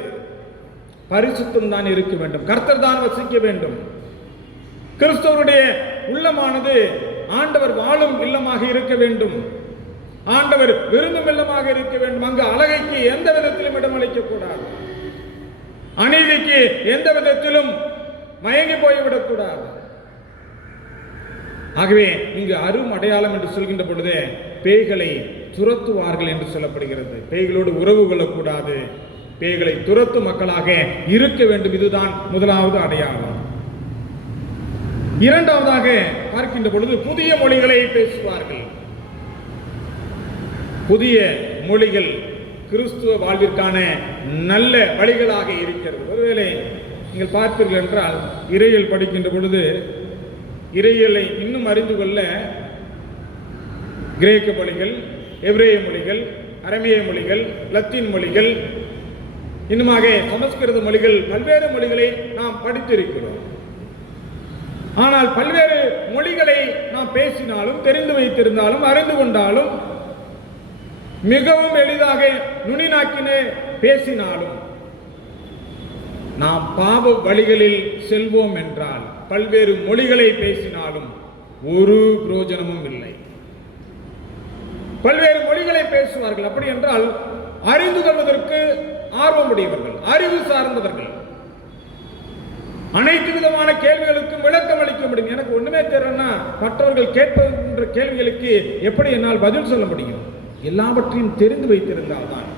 பரிசுத்தம் தான் இருக்க வேண்டும். கர்த்தர் தான் வசிக்க வேண்டும். கிறிஸ்தவருடைய உள்ளமானது ஆண்டவர் வாழும் இல்லமாக இருக்க வேண்டும். ஆண்டவர் விருந்தும் இல்லமாக இருக்க வேண்டும். அங்கு அழகைக்கு எந்த விதத்திலும் இடமளிக்க கூடாது. அநீதிக்கு எந்த விதத்திலும் மயங்கி போய்விடக்கூடாது. ஆகவே இங்கு அரும் அடையாளம் என்று சொல்கின்ற பொழுது பேய்களை துரத்துவார்கள் என்று சொல்லப்படுகிறது. பேய்களோடு உறவு கொள்ளக்கூடாது. பேய்களை துரத்தும் மக்களாக இருக்க வேண்டும். இதுதான் முதலாவது அடையாளம். இரண்டாவதாக பார்க்கின்ற பொழுது புதிய மொழிகளை பேசுவார்கள். புதிய மொழிகள் கிறிஸ்துவ வாழ்விற்கான நல்ல வழிகளாக இருக்கிறது. ஒருவேளை நீங்கள் பார்ப்பீர்கள் என்றால் இறையியல் படிக்கின்ற பொழுது இறையியலை இன்னும் அறிந்து கொள்ள கிரேக்க மொழிகள், எபிரேய மொழிகள், அரமேய மொழிகள், லத்தீன் மொழிகள், இன்னுமாக சமஸ்கிருத மொழிகள், பல்வேறு மொழிகளை நாம் படித்திருக்கிறோம். ஆனால் பல்வேறு மொழிகளை நாம் பேசினாலும், தெரிந்து வைத்திருந்தாலும், அறிந்து கொண்டாலும், மிகவும் எளிதாக நுனிநாக்கினே பேசினாலும், நாம் பாவ வழிகளில் செல்வோம் என்றால் பல்வேறு மொழிகளை பேசினாலும் ஒரு பிரயோஜனமும் இல்லை. பல்வேறு மொழிகளை பேசுவார்கள். அப்படி என்றால் அறிந்து கொள்வதற்கு ஆர்வமுடையவர்கள், அறிவு சார்ந்தவர்கள், அனைத்து விதமான கேள்விகளுக்கும் விளக்கம் அளிக்க முடியும். எனக்கு ஒண்ணுமே தெரியலன்னா மற்றவர்கள் கேட்பகின்ற கேள்விகளுக்கு எப்படி என்னால் பதில் சொல்ல முடியும்? எல்லாவற்றையும் தெரிந்து வைத்திருந்தால்தான்,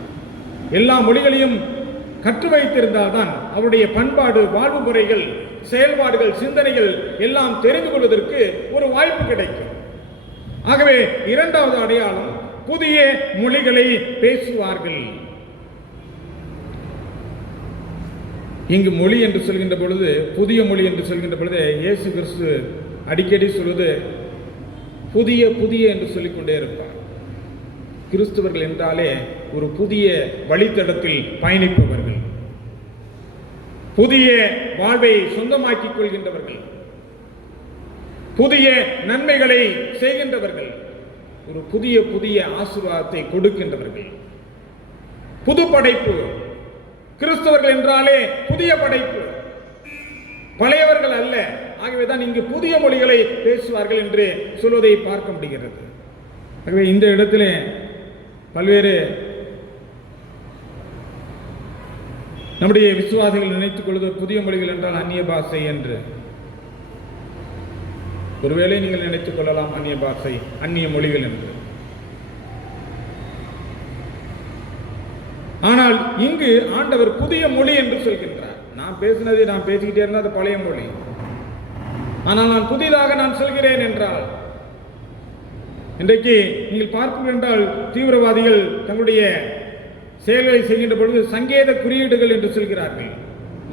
எல்லா மொழிகளையும் கற்று வைத்திருந்தால்தான் அவருடைய பண்பாடு, வாழ்வு முறைகள், செயல்பாடுகள், சிந்தனைகள் எல்லாம் தெரிந்து கொள்வதற்கு ஒரு வாய்ப்பு கிடைக்கும். ஆகவே இரண்டாவது அடையாளம் புதிய மொழிகளை பேசுவார்கள். இங்கு மொழி என்று சொல்கின்ற பொழுது, புதிய மொழி என்று சொல்கின்ற பொழுது இயேசு கிறிஸ்து அடிக்கடி சொல்வது புதிய புதிய என்று சொல்லிக்கொண்டே இருப்பார். கிறிஸ்தவர்கள் என்றாலே ஒரு புதிய வழித்தடத்தில் பயணிப்பவர்கள், புதிய வாழ்வை சொந்தமாக்கிக் கொள்கின்றவர்கள், புதிய நன்மைகளை செய்கின்றவர்கள், ஒரு புதிய புதிய ஆசீர்வாதத்தை கொடுக்கின்றவர்கள், புது படைப்பு. கிறிஸ்தவர்கள் என்றாலே புதிய படைப்பு, பழையவர்கள் அல்ல. ஆகவேதான் இங்கு புதிய மொழிகளை பேசுவார்கள் என்று சொல்வதை பார்க்க முடிகிறது. ஆகவே இந்த இடத்திலே பல்வேறு நம்முடைய விசுவாசிகள் நினைத்துக் கொள்வது புதிய மொழிகள் என்றால் அந்நிய பாஷை என்று. ஒருவேளை நீங்கள் நினைத்துக் கொள்ளலாம் அந்நிய பாஷை, அந்நிய மொழிகள் என்று. ஆனால் இங்கு ஆண்டவர் புதிய மொழி என்று சொல்கின்றார். நான் பேசினதை நான் பேசிக்கிட்டே இருந்தால் அது பழைய மொழி. ஆனால் நான் புதிதாக நான் சொல்கிறேன் என்றால், இன்றைக்கு நீங்கள் பார்ப்பீர்கள் என்றால் தீவிரவாதிகள் தங்களுடைய செயல்களை செய்கின்ற பொழுது சங்கேத குறியீடுகள் என்று சொல்கிறார்கள்.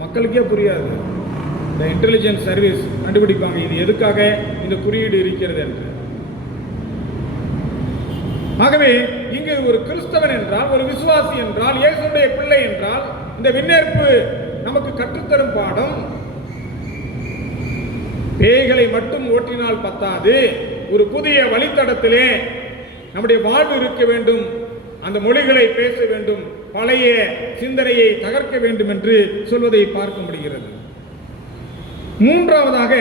மக்களுக்கே புரியாது. இந்த இன்டெலிஜென்ஸ் சர்வீஸ் கண்டுபிடிப்பாங்க இது எதுக்காக இந்த குறியீடு இருக்கிறது என்று. ஆகவே இங்கு ஒரு கிறிஸ்தவன் என்றால், ஒரு விசுவாசி என்றால், இயேசுடைய பிள்ளை என்றால், இந்த விண்ணேற்பு நமக்கு கற்றுத்தரும் பாடம் பேய்களை மட்டும் ஓட்டினால் பத்தாது. ஒரு புதிய வழித்தடத்திலே நம்முடைய வாழ்வு இருக்க வேண்டும். அந்த மொழிகளை பேச வேண்டும். பழைய சிந்தனையை தகர்க்க வேண்டும் என்று சொல்வதை பார்க்க முடிகிறது. மூன்றாவதாக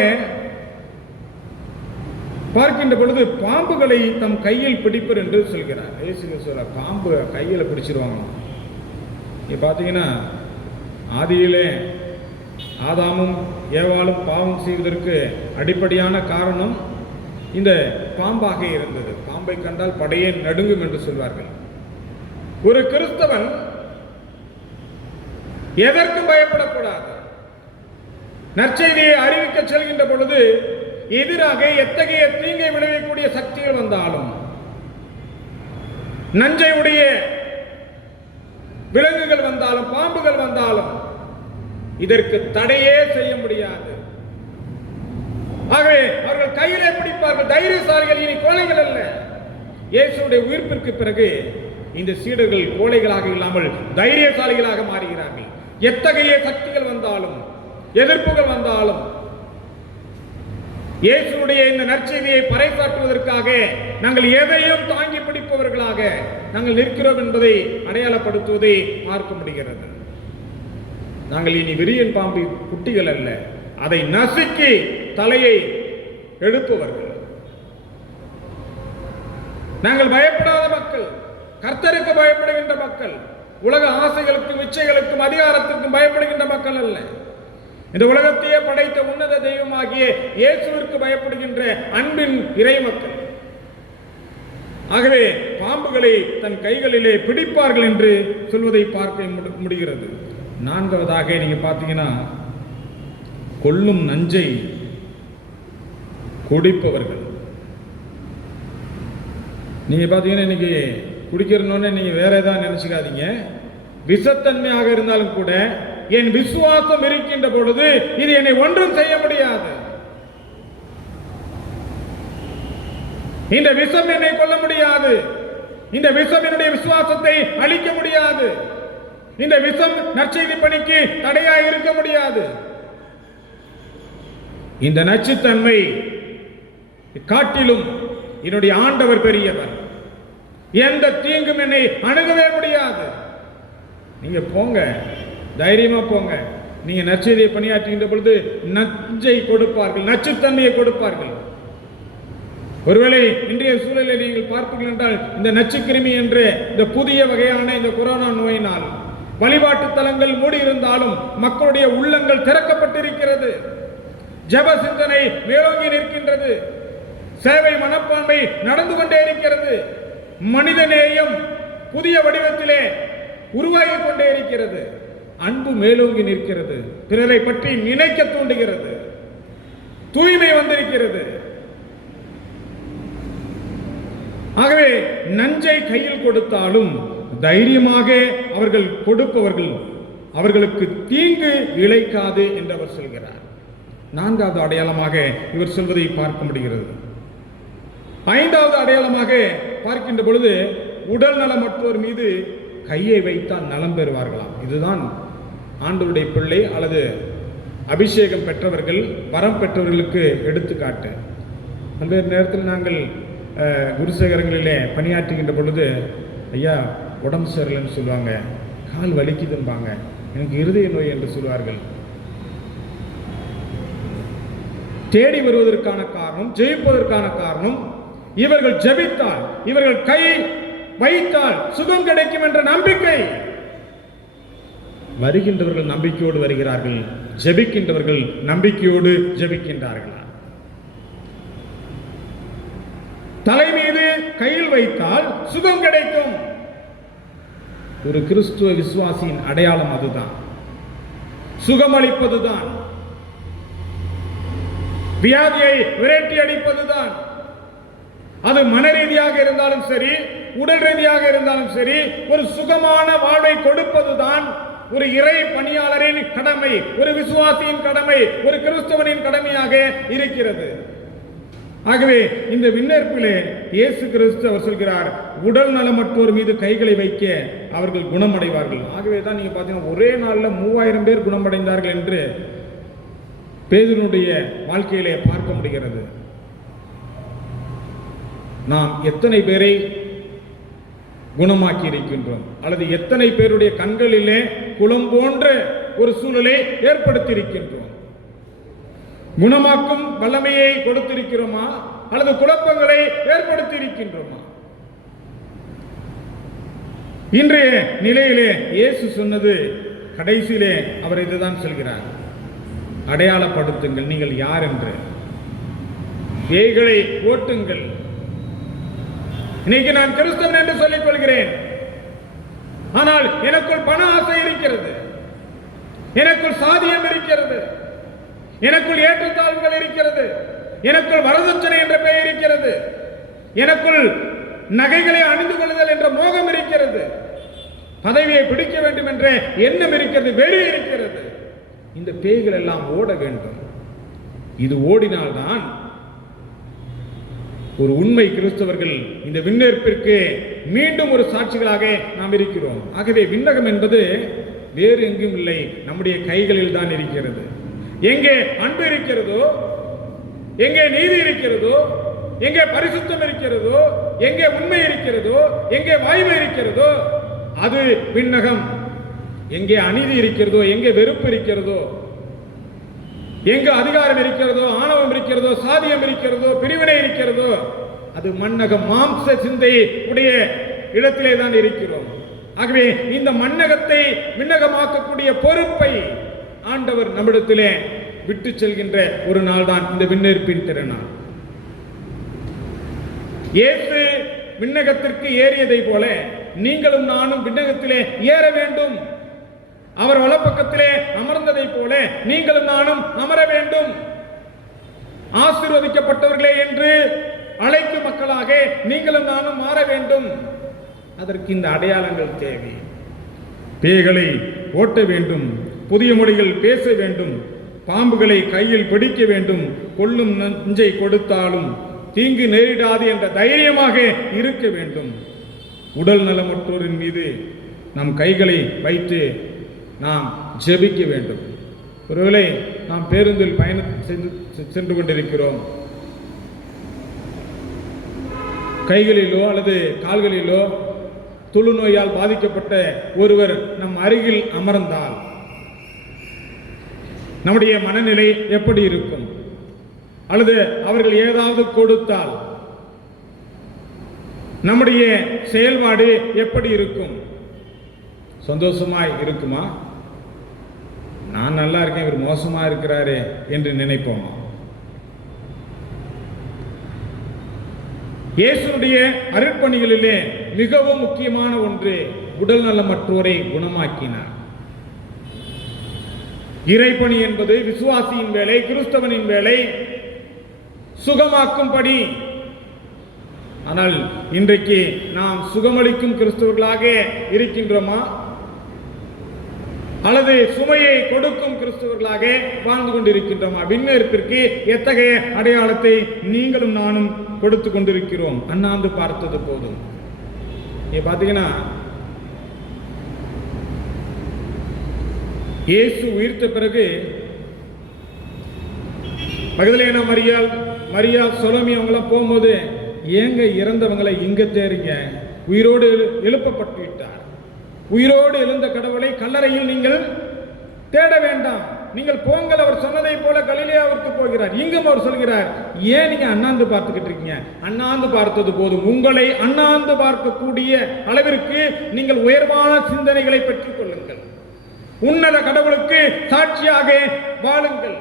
பார்க்கின்ற பொழுது பாம்புகளை தம் கையில் பிடிப்பர் என்று சொல்கிறார். சொல்ல பாம்பு கையில் பிடிச்சிருவாங்க. நீ பார்த்தீங்கன்னா ஆதியிலே ஆதாமும் ஏவாளும் பாவம் செய்வதற்கு அடிப்படையான காரணம் இந்த பாம்பாக இருந்தது. பாம்பை கண்டால் படையே நடுங்கும் என்று சொல்வார்கள். ஒரு கிறிஸ்தவன் எதற்கும் பயப்படக்கூடாது. நற்செய்தியை அறிவிக்க செல்கின்ற பொழுது எதிராக எத்தகைய தீங்கை விளைவிக்கக்கூடிய சக்திகள் வந்தாலும், நஞ்சை உடைய விலங்குகள் வந்தாலும், பாம்புகள் வந்தாலும் இதற்கு தடையே செய்ய முடியாது. ஆகவே அவர்கள் கையிலே பிடிப்பார்கள். தைரியசாலிகள், இனி கோழைகள் அல்ல. இயேசுடைய உயிர்ப்பிற்கு பிறகு இந்த சீடர்கள் கோழைகளாக இல்லாமல் தைரியசாலிகளாக மாறுகிறார்கள். எத்தகைய சக்திகள் வந்தாலும், எதிர்ப்புகள் வந்தாலும், இயேசுடைய இந்த நற்செய்தியை பறைசாற்றுவதற்காக நாங்கள் எதையும் தாங்கி பிடிப்பவர்களாக நாங்கள் நிற்கிறோம் என்பதை அடையாளப்படுத்துவதை பார்க்க முடிகிறது. நாங்கள் இனி விரியன் பாம்பு குட்டிகள் அல்ல, அதை நசுக்கி தலையை எடுப்பவர்கள். நாங்கள் பயப்படாத மக்கள், கர்த்தருக்கு பயப்படுகின்ற மக்கள், உலக ஆசைகளுக்கும் இச்சைகளுக்கும் அதிகாரத்திற்கும் பயப்படுகின்ற மக்கள் அல்ல. இந்த உலகத்தையே படைத்த உன்னத தெய்வமாகிய இயேசுவிற்கு பயப்படுகின்ற அன்பின் இறை மக்கள். ஆகவே பாம்புகளை தன் கைகளிலே பிடிப்பார்கள் என்று சொல்வதை பார்க்க முடிகிறது. நான்காவதாக நீங்க பார்த்தீங்கன்னா, கொல்லும் நஞ்சை குடிப்பவர்கள். நீங்க பார்த்தீங்கன்னா இன்னைக்கு குடிக்கிறனோன்னு நீங்க வேற ஏதாவது நினைச்சுக்காதீங்க. விஷத்தன்மையாக இருந்தாலும் கூட என் விசுவாசம் இருக்கின்ற பொழுது இது என்னை ஒன்றும் செய்ய முடியாது. இந்த விஷம் என்னை கொல்ல முடியாது. இந்த விஷம் என்னுடைய விசுவாசத்தை அழிக்க முடியாது. இந்த விஷம் நற்செய்தி பணிக்கு தடையாக இருக்க முடியாது. இந்த நச்சுத்தன்மை காட்டிலும் என்னுடைய ஆண்டவர் பெரியவர். எந்த தீங்கும் என்னை அணுகவே முடியாது. நீங்க போங்க, தைரியமா போங்க. நீங்க நற்செய்தியை பணியாற்றுகின்ற பொழுது நஞ்சை கொடுப்பார்கள், நச்சுத்தன்மையை கொடுப்பார்கள். ஒருவேளை இன்றைய சூழலை நீங்கள் பார்ப்பீர்கள் என்றால், இந்த நச்சுக்கிருமி என்ற இந்த புதிய வகையான இந்த கொரோனா நோயினால் வழிபாட்டு தலங்கள் மூடியிருந்தாலும் மக்களுடைய உள்ளங்கள் திறக்கப்பட்டிருக்கிறது. ஜெப சிந்தனை மேலோங்கி நிற்கின்றது. சேவை மனப்பான்மை நடந்து கொண்டே இருக்கிறது. மனிதநேயம் புதிய வடிவத்திலே உருவாகி கொண்டே இருக்கிறது. அன்பு மேலோங்கி நிற்கிறது. பிறரை பற்றி நினைக்க தூண்டுகிறது. தூய்மை வந்திருக்கிறது. ஆகவே நஞ்சை கையில் கொடுத்தாலும் தைரியமாக அவர்கள் கொடுப்பவர்கள், அவர்களுக்கு தீங்கு இழைக்காது என்று அவர் சொல்கிறார். நான்காவது அடையாளமாக இவர் சொல்வதை பார்க்க முடிகிறது. ஐந்தாவது அடையாளமாக பார்க்கின்ற பொழுது, உடல் நலமற்றோர் மீது கையை வைத்தால் நலம் பெறுவார்களாம். இதுதான் ஆண்டவருடைய பிள்ளை அல்லது அபிஷேகம் பெற்றவர்கள், வரம் பெற்றவர்களுக்கு எடுத்துக்காட்டு. பல்வேறு நேரத்தில் நாங்கள் குருசேகரங்களிலே பணியாற்றுகின்ற பொழுது, ஐயா உடம்பு சரியில்லைன்னு சொல்லுவாங்க, கால் வலிக்குதும்பாங்க, எனக்கு இருதய நோய் என்று சொல்வார்கள். தேடி வருவதற்கான காரணம், ஜெயிப்பதற்கான காரணம், இவர்கள் ஜெபித்தால், இவர்கள் கை வைத்தால் சுகம் கிடைக்கும் என்ற நம்பிக்கை. வருகின்றவர்கள் நம்பிக்கையோடு வருகிறார்கள், ஜெபிக்கின்றவர்கள் நம்பிக்கையோடு ஜெபிக்கின்றார்கள். தலை மீது கையில் வைத்தால் சுகம் கிடைக்கும். ஒரு கிறிஸ்துவ விசுவாசியின் அடையாளம் அதுதான், சுகமளிப்பதுதான், வியாதியை விரட்டி அடிப்பதுதான். அது மன ரீதியாக இருந்தாலும் சரி, உடல் ரீதியாக இருந்தாலும் சரி, ஒரு சுகமான வாழ்வை கொடுப்பதுதான் ஒரு இறை பணியாளரின் கடமை, ஒரு விசுவாசியின் கடமை, ஒரு கிறிஸ்தவனின் கடமையாக இருக்கிறது. ஆகவே இந்த விண்ணேற்பிலே இயேசு கிறிஸ்து அவர் சொல்கிறார், உடல் நலமற்றோர் மீது கைகளை வைக்க அவர்கள் குணமடைவார்கள். ஆகவே தான் நீங்க பார்த்தீங்கன்னா ஒரே நாளில் 3000 பேர் குணமடைந்தார்கள் என்று பேதுருடைய வாழ்க்கையிலே பார்க்க முடிகிறது. நாம் எத்தனை பேரை குணமாக்கி இருக்கின்றோம், அல்லது எத்தனை பேருடைய கண்களிலே குளம் போன்ற ஒரு சூழலை ஏற்படுத்தி இருக்கின்றோம்? குணமாக்கும் வல்லமையை கொடுத்திருக்கிறோமா, அல்லது குழப்பங்களை ஏற்படுத்தி இருக்கின்றோமா? இன்றைய நிலையிலே இயேசு சொன்னது கடைசியிலே அவர் இதுதான் சொல்கிறார், அடையாளப்படுத்துங்கள் நீங்கள் யார் என்று, பேய்களை ஓட்டுங்கள். இன்னைக்கு நான் கிறிஸ்தவன் என்று சொல்லிக் கொள்கிறேன், ஆனால் எனக்குள் பண ஆசை இருக்கிறது, எனக்குள் சாதியம் இருக்கிறது, எனக்குள் ஏற்றத்தாழ்வுகள் இருக்கிறது, எனக்குள் வரதட்சணை என்ற பெயர் இருக்கிறது, எனக்குள் நகைகளை அணிந்து கொள்ளுதல் என்ற மோகம் இருக்கிறது, பதவியை பிடிக்க வேண்டும் என்ற எண்ணம் இருக்கிறது, வெளியே இருக்கிறது. இந்த பேய்கள் எல்லாம் ஓட வேண்டும். இது ஓடினால்தான் ஒரு உண்மை கிறிஸ்தவர்கள் இந்த விண்ணேற்பிற்கு மீண்டும் ஒரு சாட்சிகளாக நாம் இருக்கிறோம். ஆகவே விண்ணகம் என்பது வேறு எங்கும் இல்லை, நம்முடைய கைகளில் தான் இருக்கிறது. எங்கே அன்பு இருக்கிறதோ, எங்கே நீதி இருக்கிறதோ, எங்கே பரிசுத்தம் இருக்கிறதோ, எங்கே உண்மை இருக்கிறதோ, எங்கே வாய்மை இருக்கிறதோ அது விண்ணகம். எங்கே அநீதி இருக்கிறதோ, எங்கே வெறுப்பு இருக்கிறதோ, எங்கு அதிகாரம் இருக்கிறதோ, ஆணவம் இருக்கிறதோ, சாதியம் இருக்கிறதோ, பிரிவினை இருக்கிறதோ அது மண்ணகம். மாம்ச சிந்தை உடைய இடத்திலே தான் இருக்கிறோம். ஆகவே இந்த மண்ணகத்தை விண்ணகமாக்கக்கூடிய பொறுப்பை ஆண்டவர் நம்மிடத்திலே விட்டு செல்கின்ற ஒரு நாள் தான் இந்த விண்ணேற்பின் திருநாள். இயேசு விண்ணகத்திற்கு ஏறியதை போல நீங்களும் நானும் விண்ணகத்திலே ஏற வேண்டும். அவர் வலப்பக்கத்திலே அமர்ந்ததை போல நீங்களும் நானும் அமர வேண்டும். ஆசீர்வதிக்கப்பட்டவர்களே என்று அழைக்கும் மக்களாக நீங்களும் நானும் மாற வேண்டும். அதற்கு இந்த அடையாளங்கள் தேவை. பேய்களை ஓட்ட வேண்டும், புதிய மொழிகள் பேச வேண்டும், பாம்புகளை கையில் பிடிக்க வேண்டும், கொல்லும் நஞ்சை கொடுத்தாலும் தீங்கு நேரிடாது என்ற தைரியமாக இருக்க வேண்டும். உடல் நலமற்றோரின் மீது நம் கைகளை வைத்து நாம் ஜெபிக்க வேண்டும். ஒருவேளை நாம் பேருந்தில் பயணம் சென்று கொண்டிருக்கிறோம், கைகளிலோ அல்லது கால்களிலோ தொழுநோயால் பாதிக்கப்பட்ட ஒருவர் நம் அருகில் அமர்ந்தால் நம்முடைய மனநிலை எப்படி இருக்கும்? அல்லது அவர்கள் ஏதாவது கொடுத்தால் நம்முடைய செயல்பாடு எப்படி இருக்கும்? சந்தோஷமாய் இருக்குமா? நான் நல்லா இருக்கேன், இவர் மோசமா இருக்கிறாரு என்று நினைப்போம். இயேசுடைய அருட்பணிகளிலே மிகவும் முக்கியமான ஒன்று, உடல் நலமற்றோரை குணமாக்கினார். இறைப்பணி என்பது விசுவாசியின் வேலை, கிறிஸ்தவனின் வேலை, சுகமாக்கும் பணி. ஆனால் இன்றைக்கு நாம் சுகமளிக்கும் கிறிஸ்தவர்களாக இருக்கின்றோமா அல்லது சுமையை கொடுக்கும் கிறிஸ்தவர்களாக வாழ்ந்து கொண்டிருக்கின்றோமா? விண்ணேற்பிற்கு எத்தகைய அடையாளத்தை நீங்களும் நானும் கொடுத்து கொண்டிருக்கிறோம்? அண்ணாந்து பார்த்தது போதும். பாத்தீங்கன்னா இயேசு உயிர்த்த பிறகு மகதலேனா மரியா சொலோமி அவங்களாம் போகும்போது, ஏங்க இறந்தவங்களை இங்க தேறீங்க, உயிரோடு எழுப்பப்பட்டு விட்டார். உயிரோடு எழுந்த கடவுளை கல்லறையில் நீங்கள் தேட வேண்டாம், நீங்கள் போங்கள், அவர் சொன்னதை போல கலிலேயாவிற்கு போகிறார். இங்கும் அவர் சொல்கிறார், ஏன் நீங்க அண்ணாந்து பார்த்துக்கிட்டு இருக்கீங்க? அண்ணாந்து பார்த்தது போதும். உங்களை அண்ணாந்து பார்க்கக்கூடிய அளவிற்கு நீங்கள் உயர்வான சிந்தனைகளை பெற்றுக் கொள்ளுங்கள். உன்னத கடவுளுக்கு சாட்சியாக வாழுங்கள்.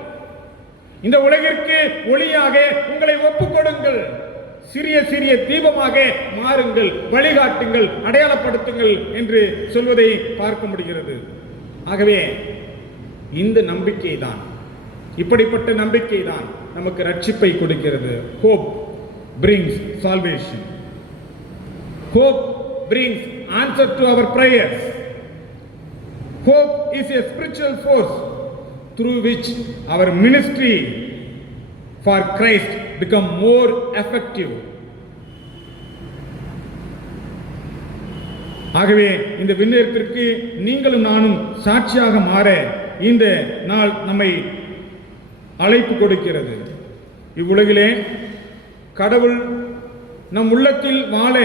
இந்த உலகிற்கு ஒளியாக உங்களை ஒப்புக் கொடுங்கள். சிறிய சிறிய தீபமாக மாறுங்கள், வழிகாட்டுங்கள், அடையாளப்படுத்துங்கள் என்று சொல்வதை பார்க்க முடிகிறது. ஆகவே இந்த நம்பிக்கை தான், இப்படிப்பட்ட நம்பிக்கை தான் நமக்கு ரட்சிப்பை கொடுக்கிறது. hope brings salvation. hope brings answer to our prayers. hope is a spiritual force through which our ministry for Christ become more effective. ஆகவே இந்த விண்ணேற்பிற்கு நீங்களும் நானும் சாட்சியாக மாற இந்த நாள் நம்மை அழைப்பு கொடுக்கிறது. இவ்வுலகிலே கடவுள் நம் உள்ளத்தில் வாழ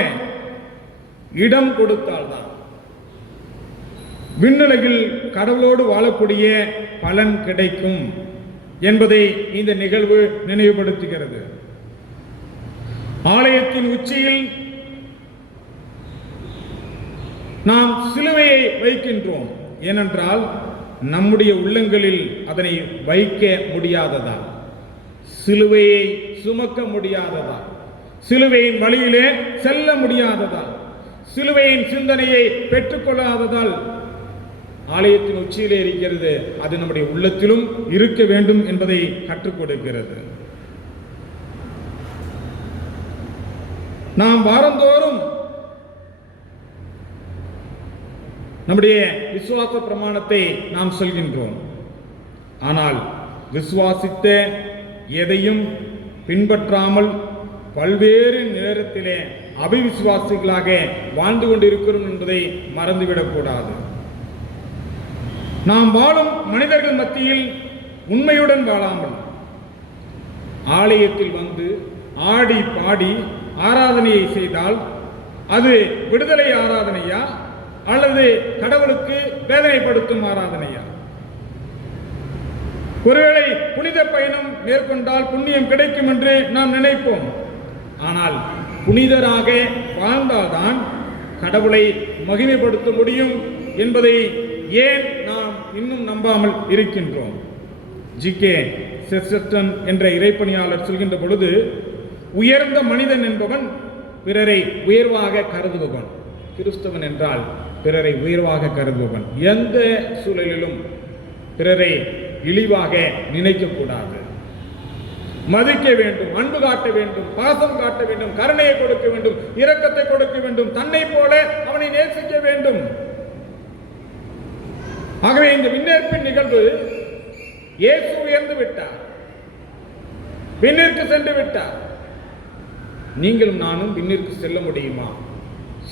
இடம் கொடுத்தால்தான் விண்ணுலகில் கடவுளோடு வாழக்கூடிய பலன் கிடைக்கும் என்பதை இந்த நிகழ்வு நினைவுபடுத்துகிறது. ஆலயத்தின் உச்சியில் நாம் சிலுவையை வைக்கின்றோம். ஏனென்றால் நம்முடைய உள்ளங்களில் அதனை வைக்க முடியாததால், சிலுவையை சுமக்க முடியாததால், சிலுவையின் வழியிலே செல்ல முடியாததால், சிலுவையின் சிந்தனையை பெற்றுக்கொள்ளாததால் ஆலயத்தின் உச்சியிலே இருக்கிறது. அது நம்முடைய உள்ளத்திலும் இருக்க வேண்டும் என்பதை கற்றுக் கொடுக்கிறது. நாம் வாரந்தோறும் நம்முடைய விசுவாச பிரமாணத்தை நாம் சொல்கின்றோம். ஆனால் விசுவாசித்த எதையும் பின்பற்றாமல் பல்வேறு நேரத்திலே அபிவிசுவாசிகளாக வாழ்ந்து கொண்டிருக்கிறோம் என்பதை மறந்துவிடக்கூடாது. நாம் வாழும் மனிதர்கள் மத்தியில் உண்மையுடன் வாழாமல் ஆலயத்தில் வந்து ஆடி பாடி ஆராதனையை செய்தால் அது விடுதலை ஆராதனையா அல்லது கடவுளுக்கு வேதனைப்படுத்தும் ஆராதனையா? ஒருவேளை புனித பயணம் மேற்கொண்டால் புண்ணியம் கிடைக்கும் என்று நாம் நினைப்போம். ஆனால் புனிதராக வாழ்ந்தால்தான் கடவுளை மகிமைப்படுத்த முடியும் என்பதை ஏன் நாம் இன்னும் நம்பாமல் இருக்கின்றோம்? ஜி.கே. செஸ்டன் என்ற இறைப்பணியாளர் சொல்கின்ற பொழுது, உயர்ந்த மனிதன் என்பவன் பிறரை உயர்வாக கருதுபவன். கிறிஸ்தவன் என்றால் பிறரை உயர்வாக கருதுபவன். எந்த சூழலிலும் பிறரை இழிவாக நினைக்கக்கூடாது. மதிக்க வேண்டும், அன்பு காட்ட வேண்டும், பாசம் காட்ட வேண்டும், கருணையை கொடுக்க வேண்டும், இரக்கத்தை கொடுக்க வேண்டும், தன்னை போல அவனை நேசிக்க வேண்டும். ஆகவே இந்த விண்ணேற்பின் நிகழ்வு, இயேசு உயர்ந்து விட்டார், விண்ணிற்கு சென்று விட்டார். நீங்களும் நானும் விண்ணிற்கு செல்ல முடியுமா?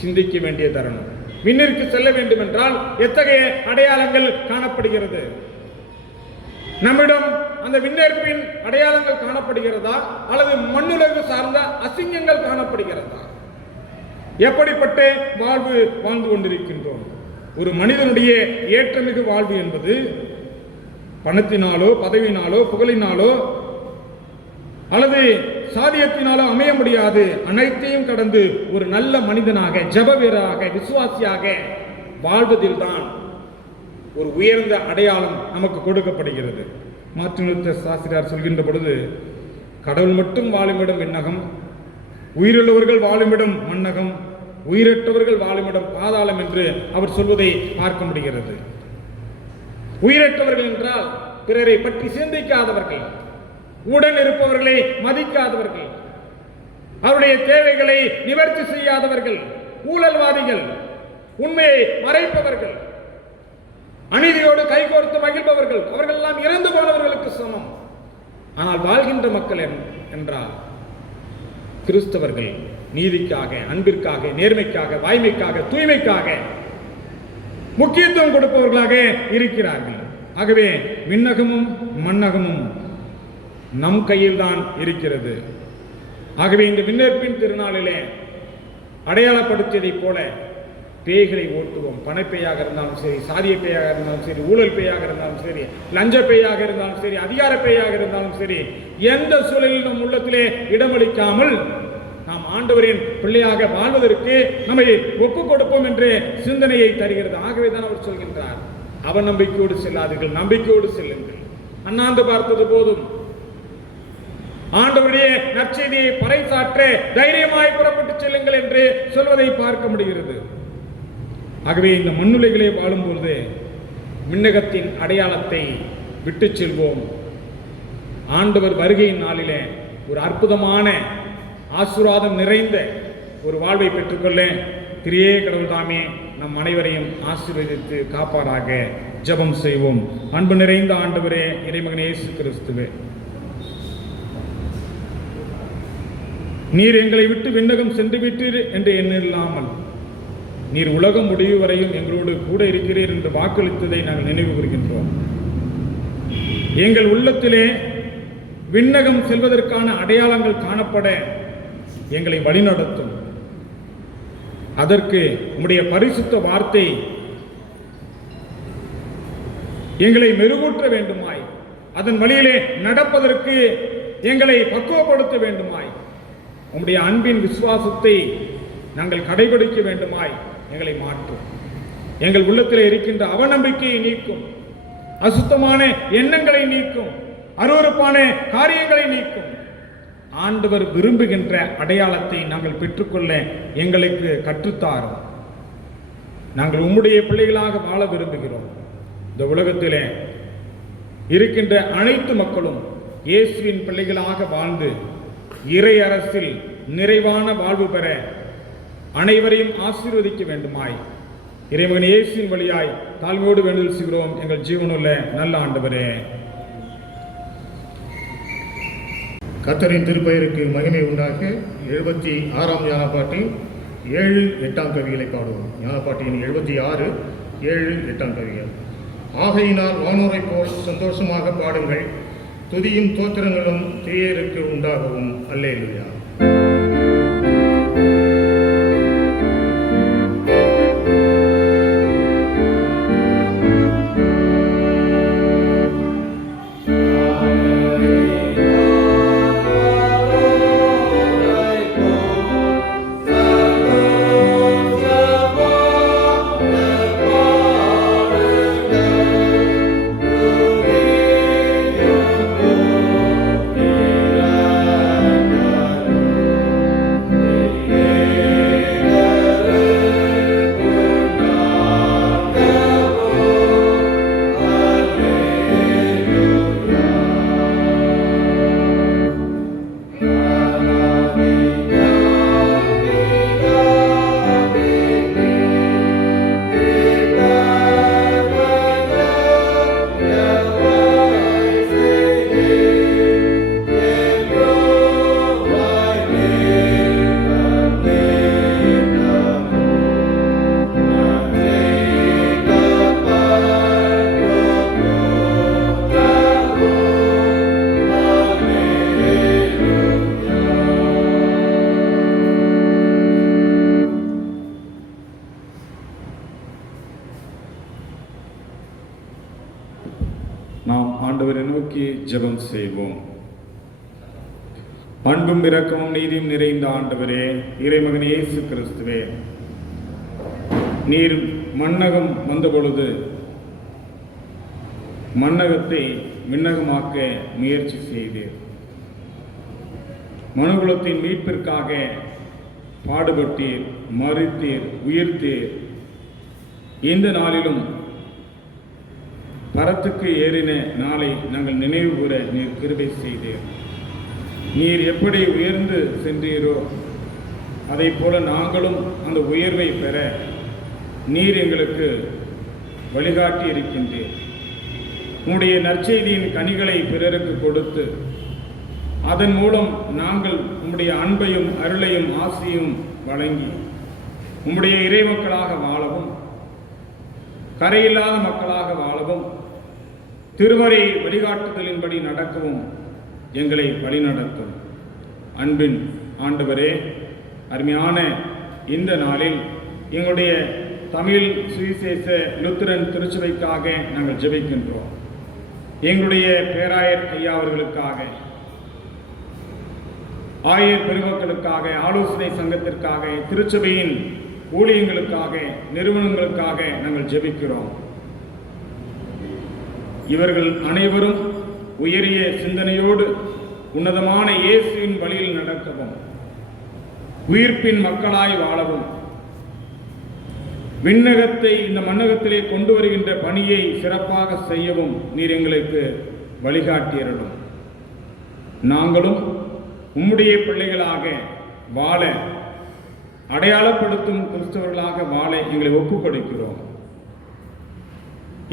சிந்திக்க வேண்டிய தருணம். விண்ணிற்கு செல்ல வேண்டும் என்றால் எத்தகைய அடையாளங்கள் காணப்படுகிறது? நம்மிடம் அந்த விண்ணேற்பின் அடையாளங்கள் காணப்படுகிறதா அல்லது மண்ணுலகு சார்ந்த அசிங்கங்கள் காணப்படுகிறதா? எப்படிப்பட்ட வாழ்வு வாழ்ந்து கொண்டிருக்கின்றோம்? ஒரு மனிதனுடைய ஏற்றமிகு வாழ்வு என்பது பணத்தினாலோ பதவியினாலோ புகழினாலோ அல்லது சாதியத்தினாலோ அமைய முடியாது. அனைத்தையும் கடந்து ஒரு நல்ல மனிதனாக, ஜெப வீரராக, விசுவாசியாக வாழ்வதில் தான் ஒரு உயர்ந்த அடையாளம் நமக்கு கொடுக்கப்படுகிறது. மார்ட்டின் லூத்தர் சாஸ்திரியார் சொல்கின்ற பொழுது, கடவுள் மட்டும் வாழுமிடம் விண்ணகம், உயிருள்ளவர்கள் வாழுமிடம் மண்ணகம், உயிரற்றவர்கள் வாழுமிடம் பாதாளம் என்று அவர் சொல்வதை பார்க்க முடிகிறது. உயிரற்றவர்கள் என்றால் பிறரை பற்றி சிந்திக்காதவர்கள், உடன் இருப்பவர்களை மதிக்காதவர்கள், அவருடைய தேவைகளை நிவர்த்தி செய்யாதவர்கள், ஊழல்வாதிகள், உண்மையை மறைப்பவர்கள், அநீதியோடு கைகோர்த்து மகிழ்பவர்கள், அவர்கள் எல்லாம் இறந்து போனவர்களுக்கு சமம். ஆனால் வாழ்கின்ற மக்கள் என்றால் கிறிஸ்தவர்கள் நீதிக்காக, அன்பிற்காக, நேர்மைக்காக, வாய்மைக்காக, தூய்மைக்காக முக்கியத்துவம் கொடுப்பவர்களாக இருக்கிறார்கள். ஆகவே விண்ணகமும் மண்ணகமும் நம் கையில் தான் இருக்கிறது. ஆகவே இந்த விண்ணேற்பின் திருநாளிலே அடையாளப்படுத்தியதைப் போல பேய்களை ஓட்டுவோம். பணப்பேயாக இருந்தாலும் சரி, சாதிய பேயாக இருந்தாலும் சரி, ஊழல் பேயாக இருந்தாலும் சரி, லஞ்ச பேயாக இருந்தாலும் சரி, அதிகார பேயாக இருந்தாலும் சரி, எந்த சூழலில் நம் உள்ளத்திலே இடமளிக்காமல் நாம் ஆண்டவரின் பிள்ளையாக வாழ்வதற்கு நம்மை ஒப்புக் கொடுப்போம் என்று சிந்தனையை தருகிறது. ஆகவே தான் அவர் சொல்கின்றார், அவநம்பிக்கையோடு செல்லாதீர்கள், நம்பிக்கையோடு செல்லுங்கள். அண்ணாந்து பார்த்தது போதும், ஆண்டவருடைய நற்செய்தியை பறைசாற்ற தைரியமாய் புறப்பட்டு செல்லுங்கள் என்று சொல்வதை பார்க்க முடிகிறது. ஆகவே இந்த மண்ணுலகிலே வாழும்பொழுது விண்ணகத்தின் அடையாளத்தை விட்டு செல்வோம். ஆண்டவர் வருகையின் நாளிலே ஒரு அற்புதமான ஆசீர்வாதம் நிறைந்த ஒரு வாழ்வை பெற்றுக்கொள்ள திரியே கடவுள் தாமே நம் அனைவரையும் ஆசீர்வதித்து காப்பாராக. ஜெபம் செய்வோம். அன்பு நிறைந்த ஆண்டவரே, இறைமகனே இயேசு கிறிஸ்துவே, நீர் எங்களை விட்டு விண்ணகம் சென்று விட்டீர் என்று எண்ணில்லாமல் நீர் உலகம் முடிவு வரையும் எங்களோடு கூட இருக்கிறீர் என்று வாக்களித்ததை நாங்கள் நினைவு கூறுகின்றோம். எங்கள் உள்ளத்திலே விண்ணகம் செல்வதற்கான அடையாளங்கள் காணப்பட எங்களை வழிநடத்தும். அதற்கு உம்முடைய பரிசுத்த வார்த்தை எங்களை மெருகூற்ற வேண்டுமாய், அதன் வழியிலே நடப்பதற்கு எங்களை பக்குவப்படுத்த வேண்டுமாய், உம்முடைய அன்பின் விசுவாசத்தை நாங்கள் கடைபிடிக்க வேண்டுமாய் எங்களை மாற்றும். எங்கள் உள்ளத்தில் இருக்கின்ற அவநம்பிக்கையை நீக்கும், அசுத்தமான எண்ணங்களை நீக்கும், அருவருப்பான காரியங்களை நீக்கும். ஆண்டவர் விரும்புகின்ற அடையாளத்தை நாங்கள் பெற்றுக்கொள்ள எங்களுக்கு கற்றுத்தாரும். நாங்கள் உம்முடைய பிள்ளைகளாக வாழ விரும்புகிறோம். இந்த உலகத்திலே இருக்கின்ற அனைத்து மக்களும் இயேசுவின் பிள்ளைகளாக வாழ்ந்து இறை அரசில் நிறைவான வாழ்வு பெற அனைவரையும் ஆசீர்வதிக்க வேண்டுமாய் இறைமகன் இயேசுவின் வழியாய் தாழ்மையோடு வேண்டுதல் செய்கிறோம். எங்கள் ஜீவனுள்ள நல்ல ஆண்டவரே. கர்த்தரின் திருப்பெயருக்கு மகிமை உண்டாக 76ஆம் ஞானப்பாட்டின் 7, 8 கவிகளை பாடுவோம். ஞானப்பாட்டின் 76, 7, 8 கவிகள். ஆகையினால் வானோரைப் போல் சந்தோஷமாக பாடுங்கள். துதியும் தோத்திரங்களும் தீயருக்கு உண்டாகவும். அல்லேலூயா. நாம் ஆண்டவரை நோக்கி ஜெபம் செய்வோம். அன்பும் இரக்கமும் நீதியும் நிறைந்த ஆண்டவரே, இறைமகன் இயேசு கிறிஸ்துவே, நீர் மண்ணகம் வந்தபொழுது மண்ணகத்தை விண்ணகமாக்க முயற்சி செய்தீர். மனுகுலத்தின் மீட்பிற்காக பாடுபட்டீர், மரித்தீர், உயிர்த்தீர். இந்த நாளிலும் பரத்துக்கு ஏறின நாளை நாங்கள் நினைவு கூற நீர் கிருபை செய்தீர். நீர் எப்படி உயர்ந்து சென்றீரோ அதை போல நாங்களும் அந்த உயர்வை பெற நீர் எங்களுக்கு வழிகாட்டி இருக்கின்றீர். உம்முடைய நற்செய்தியின் கனிகளை பிறருக்கு கொடுத்து அதன் மூலம் நாங்கள் உம்முடைய அன்பையும் அருளையும் ஆசியும் வழங்கி உம்முடைய இறைமக்களாக வாழவும், கரையில்லாத மக்களாக வாழவும், திருமறை வழிகாட்டுதலின்படி நடக்கவும் எங்களை வழிநடத்தும். அன்பின் ஆண்டவரே, அருமையான இந்த நாளில் எங்களுடைய தமிழ் சுவிசேஷ லுத்திரன் திருச்சபைக்காக நாங்கள் ஜெபிக்கின்றோம். எங்களுடைய பேராயர் ஐயா அவர்களுக்காக, ஆயர் பெருமக்களுக்காக, ஆலோசனை சங்கத்திற்காக, திருச்சபையின் ஊழியங்களுக்காக, நிறுவனங்களுக்காக நாங்கள் ஜெபிக்கிறோம். இவர்கள் அனைவரும் உயரிய சிந்தனையோடு உன்னதமான இயேசுவின் வழியில் நடக்கவும், உயிர்ப்பின் மக்களாய் வாழவும், விண்ணகத்தை இந்த மண்ணகத்திலே கொண்டு வருகின்ற பணியை சிறப்பாக செய்யவும் நீர் எங்களுக்கு வழிகாட்டியருளும். நாங்களும் உம்முடைய பிள்ளைகளாக வாழ, அடையாளப்படுத்தும் கிறிஸ்தவர்களாக வாழ எங்களை ஒப்புக் கொடுக்கிறோம்.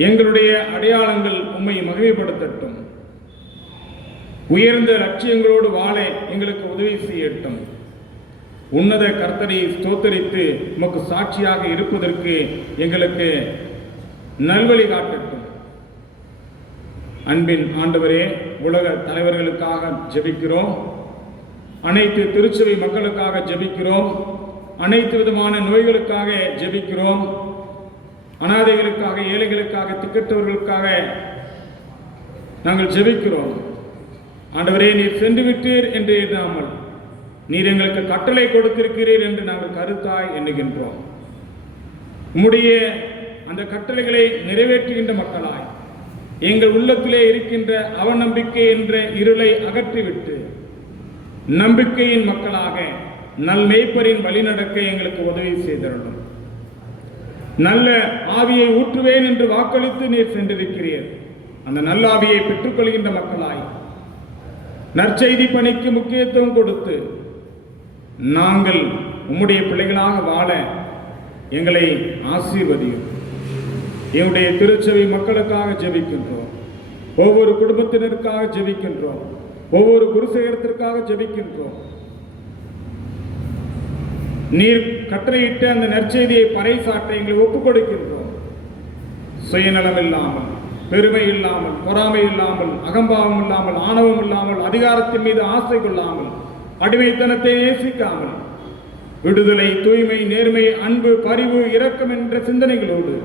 எங்களுடைய அடையாளங்கள் உம்மை மகிமைப்படுத்தட்டும். உயர்ந்த லட்சியங்களோடு வாழ எங்களுக்கு உதவி செய்யட்டும். உன்னத கர்த்தரை ஸ்தோத்தரித்து உமக்கு சாட்சியாக இருப்பதற்கு எங்களுக்கு நல்வழி காட்டட்டும். அன்பின் ஆண்டவரே, உலக தலைவர்களுக்காக ஜெபிக்கிறோம். அனைத்து திருச்சபை மக்களுக்காக ஜெபிக்கிறோம். அனைத்து விதமான நோய்களுக்காக ஜெபிக்கிறோம். அனாதைகளுக்காக, ஏழைகளுக்காக, திக்கற்றவர்களுக்காக நாங்கள் ஜெபிக்கிறோம். ஆண்டவரே, நீர் சென்று விட்டீர் என்று எண்ணாமல் நீர் எங்களுக்கு கட்டளை கொடுத்திருக்கிறீர் என்று நாங்கள் கருத்தாய் எண்ணுகின்றோம். உம்முடைய அந்த கட்டளைகளை நிறைவேற்றுகின்ற மக்களாய் எங்கள் உள்ளத்திலே இருக்கின்ற அவநம்பிக்கை என்ற இருளை அகற்றிவிட்டு நம்பிக்கையின் மக்களாக நல் மேய்ப்பரின் வழிநடக்க எங்களுக்கு உதவி செய்தருளும். நல்ல ஆவியை ஊற்றுவேன் என்று வாக்களித்து நீர் சென்றிருக்கிறீர். அந்த நல்ல ஆவியை பெற்றுக்கொள்கின்ற மக்களாய் நற்செய்தி பணிக்கு முக்கியத்துவம் கொடுத்து நாங்கள் உம்முடைய பிள்ளைகளாக வாழ எங்களை ஆசீர்வதியும். எங்களுடைய திருச்சபை மக்களுக்காக ஜெபிக்கின்றோம். ஒவ்வொரு குடும்பத்தினருக்காக ஜெபிக்கின்றோம். ஒவ்வொரு குருசேகரத்திற்காக ஜெபிக்கின்றோம். நீர் கட்டளையிட்ட அந்த நற்செய்தியை பறைசாற்ற எங்களை ஒப்புக் கொடுக்கின்றோம். சுயநலம் இல்லாமல், பெருமை இல்லாமல், பொறாமை இல்லாமல், அகம்பாவம் இல்லாமல், ஆணவம் இல்லாமல், அதிகாரத்தின் மீது ஆசை கொள்ளாமல், அடிமைத்தனத்தை நேசிக்காமல், விடுதலை, தூய்மை, நேர்மை, அன்பு, பரிவு, இரக்கம் என்ற சிந்தனைகளோடு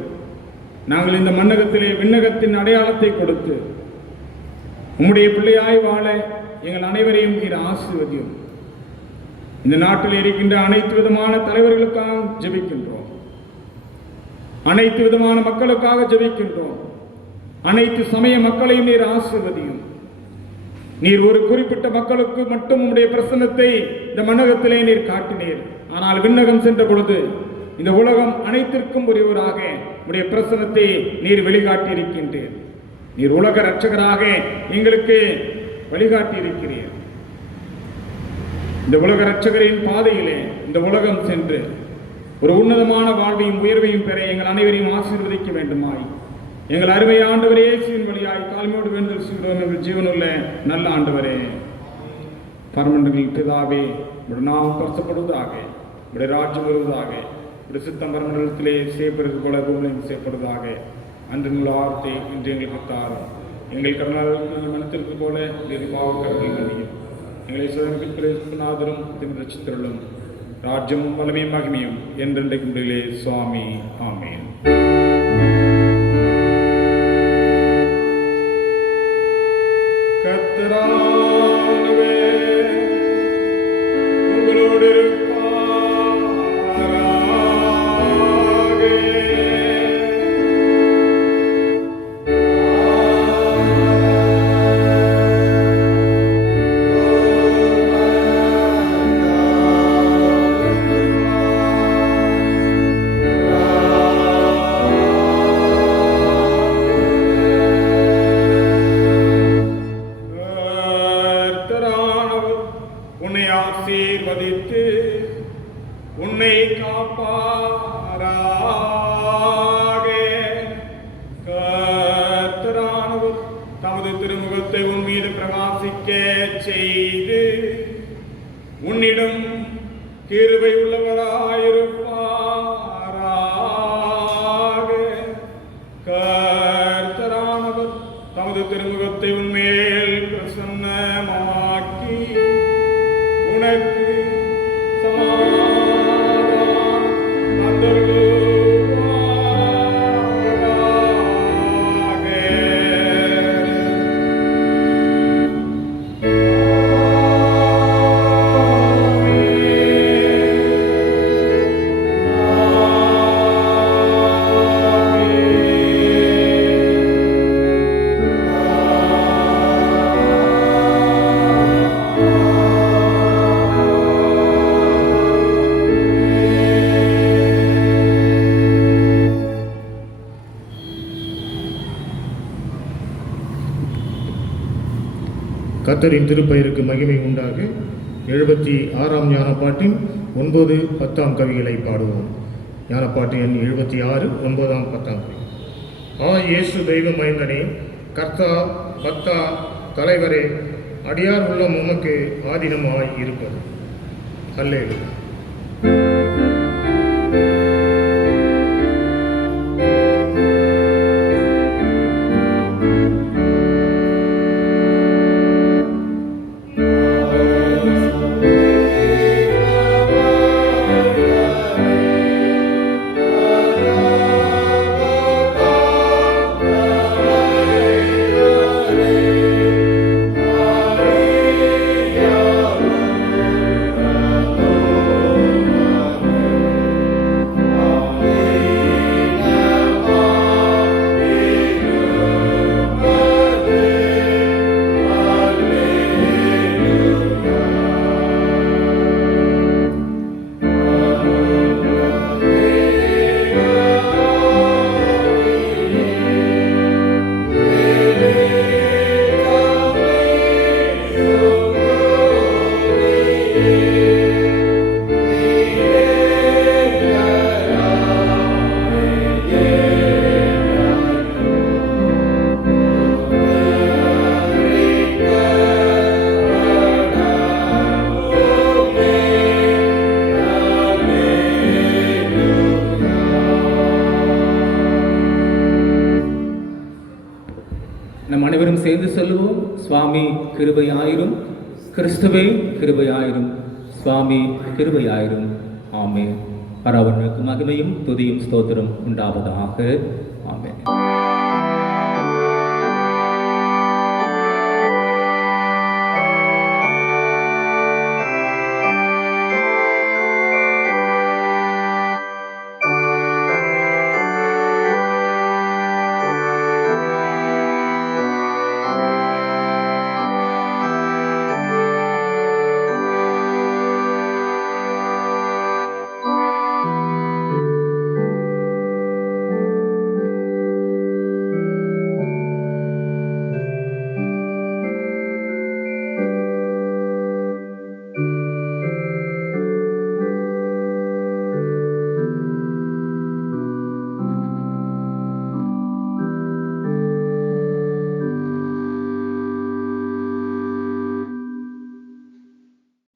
நாங்கள் இந்த மண்ணகத்திலே விண்ணகத்தின் அடையாளத்தை கொடுத்து உம்முடைய பிள்ளையாய் வாழ எங்கள் அனைவரையும் நீர் ஆசீர்வதியும். இந்த நாட்டில் இருக்கின்ற அனைத்து விதமான தலைவர்களுக்காக ஜெபிக்கின்றோம். அனைத்து விதமான மக்களுக்காக ஜெபிக்கின்றோம். அனைத்து சமய மக்களையும் நீர் ஆசீர்வதியும். நீர் ஒரு குறிப்பிட்ட மக்களுக்கு மட்டும் உம்முடைய பிரசன்னத்தை இந்த மண்ணகத்திலே நீர் காட்டினீர். ஆனால் விண்ணகம் சென்ற பொழுது இந்த உலகம் அனைத்திற்கும் ஒருவராக உம்முடைய பிரசன்னத்தை நீர் வெளிக்காட்டி இருக்கின்றீர். நீர் உலக இரட்சகராக எங்களுக்கு வழிகாட்டி இருக்கிறீர். இந்த உலக இரட்சகரின் பாதையிலே இந்த உலகம் சென்று ஒரு உன்னதமான வாழ்வையும் உயர்வையும் பெற எங்கள் அனைவரையும் ஆசீர்வதிக்க வேண்டுமாய் எங்கள் அருமை ஆண்டவரே இயேசுவின் வழியாய் தாழ்மையோடு வேண்டல் செய்கிறோம். எங்கள் ஜீவனுள்ள நல்ல ஆண்டவரே, பரமண்டலில் பிதாவே, உடைய நாமம் பரிசுத்தப்படுவதாக, உடைய ராஜ்யம் வருவதாக, உடைய சித்தம் பரமண்டலத்திலே செய்யப்படுவது போல பூமியிலும் செய்யப்படுவதாக. அன்றுள்ள வார்த்தை இன்று எங்களுக்கு தாரும். எங்கள் கடனாளர்களுக்கு மனத்திற்கு போல பாவக்கரங்களை மன்னியும். எங்களை சுதந்திரநாதரும் ரட்சித்தருளும். ராஜ்யமும் வல்லமையும் மகிமையும் என்றென்றைக்கு முடியலே சுவாமி. ஆமேன். கர்த்தரானவே உங்களோடு உன்னை காப்பாராக. கர்த்தரானவர் தமது திருமுகத்தை உன் மீது பிரகாசிக்க செய்து உன்னிடம் கிருபை உள்ளவராயிருப்பாராக. கர்த்தரானவர் தமது திருமுகத்தை உன்மேல் பிரசன்னமாக்கி உனக்கு கர்த்தரின் திருப்பெயருக்கு மகிமை உண்டாக 76ஆம் ஞானப்பாட்டின் 9, 10 கவிகளை பாடுவோம். ஞானப்பாட்டு எண் 76, 9, 10 கவி. இயேசு தெய்வ மைந்தனே, கர்த்தா, பக்தா, தலைவரே, அடியார் உள்ளம் உமக்கு ஆதீனமாய் இருப்பது. அல்லேலூயா. Oh சொல்லுவோம். சுவாமி கிருபையாயிரும், கிறிஸ்துவே கிருபையாயிரும், சுவாமி கிருபையாயிரும். ஆமென். பரவனுக்கு மகிமையும் துதியும் ஸ்தோத்திரம் உண்டாவதாக.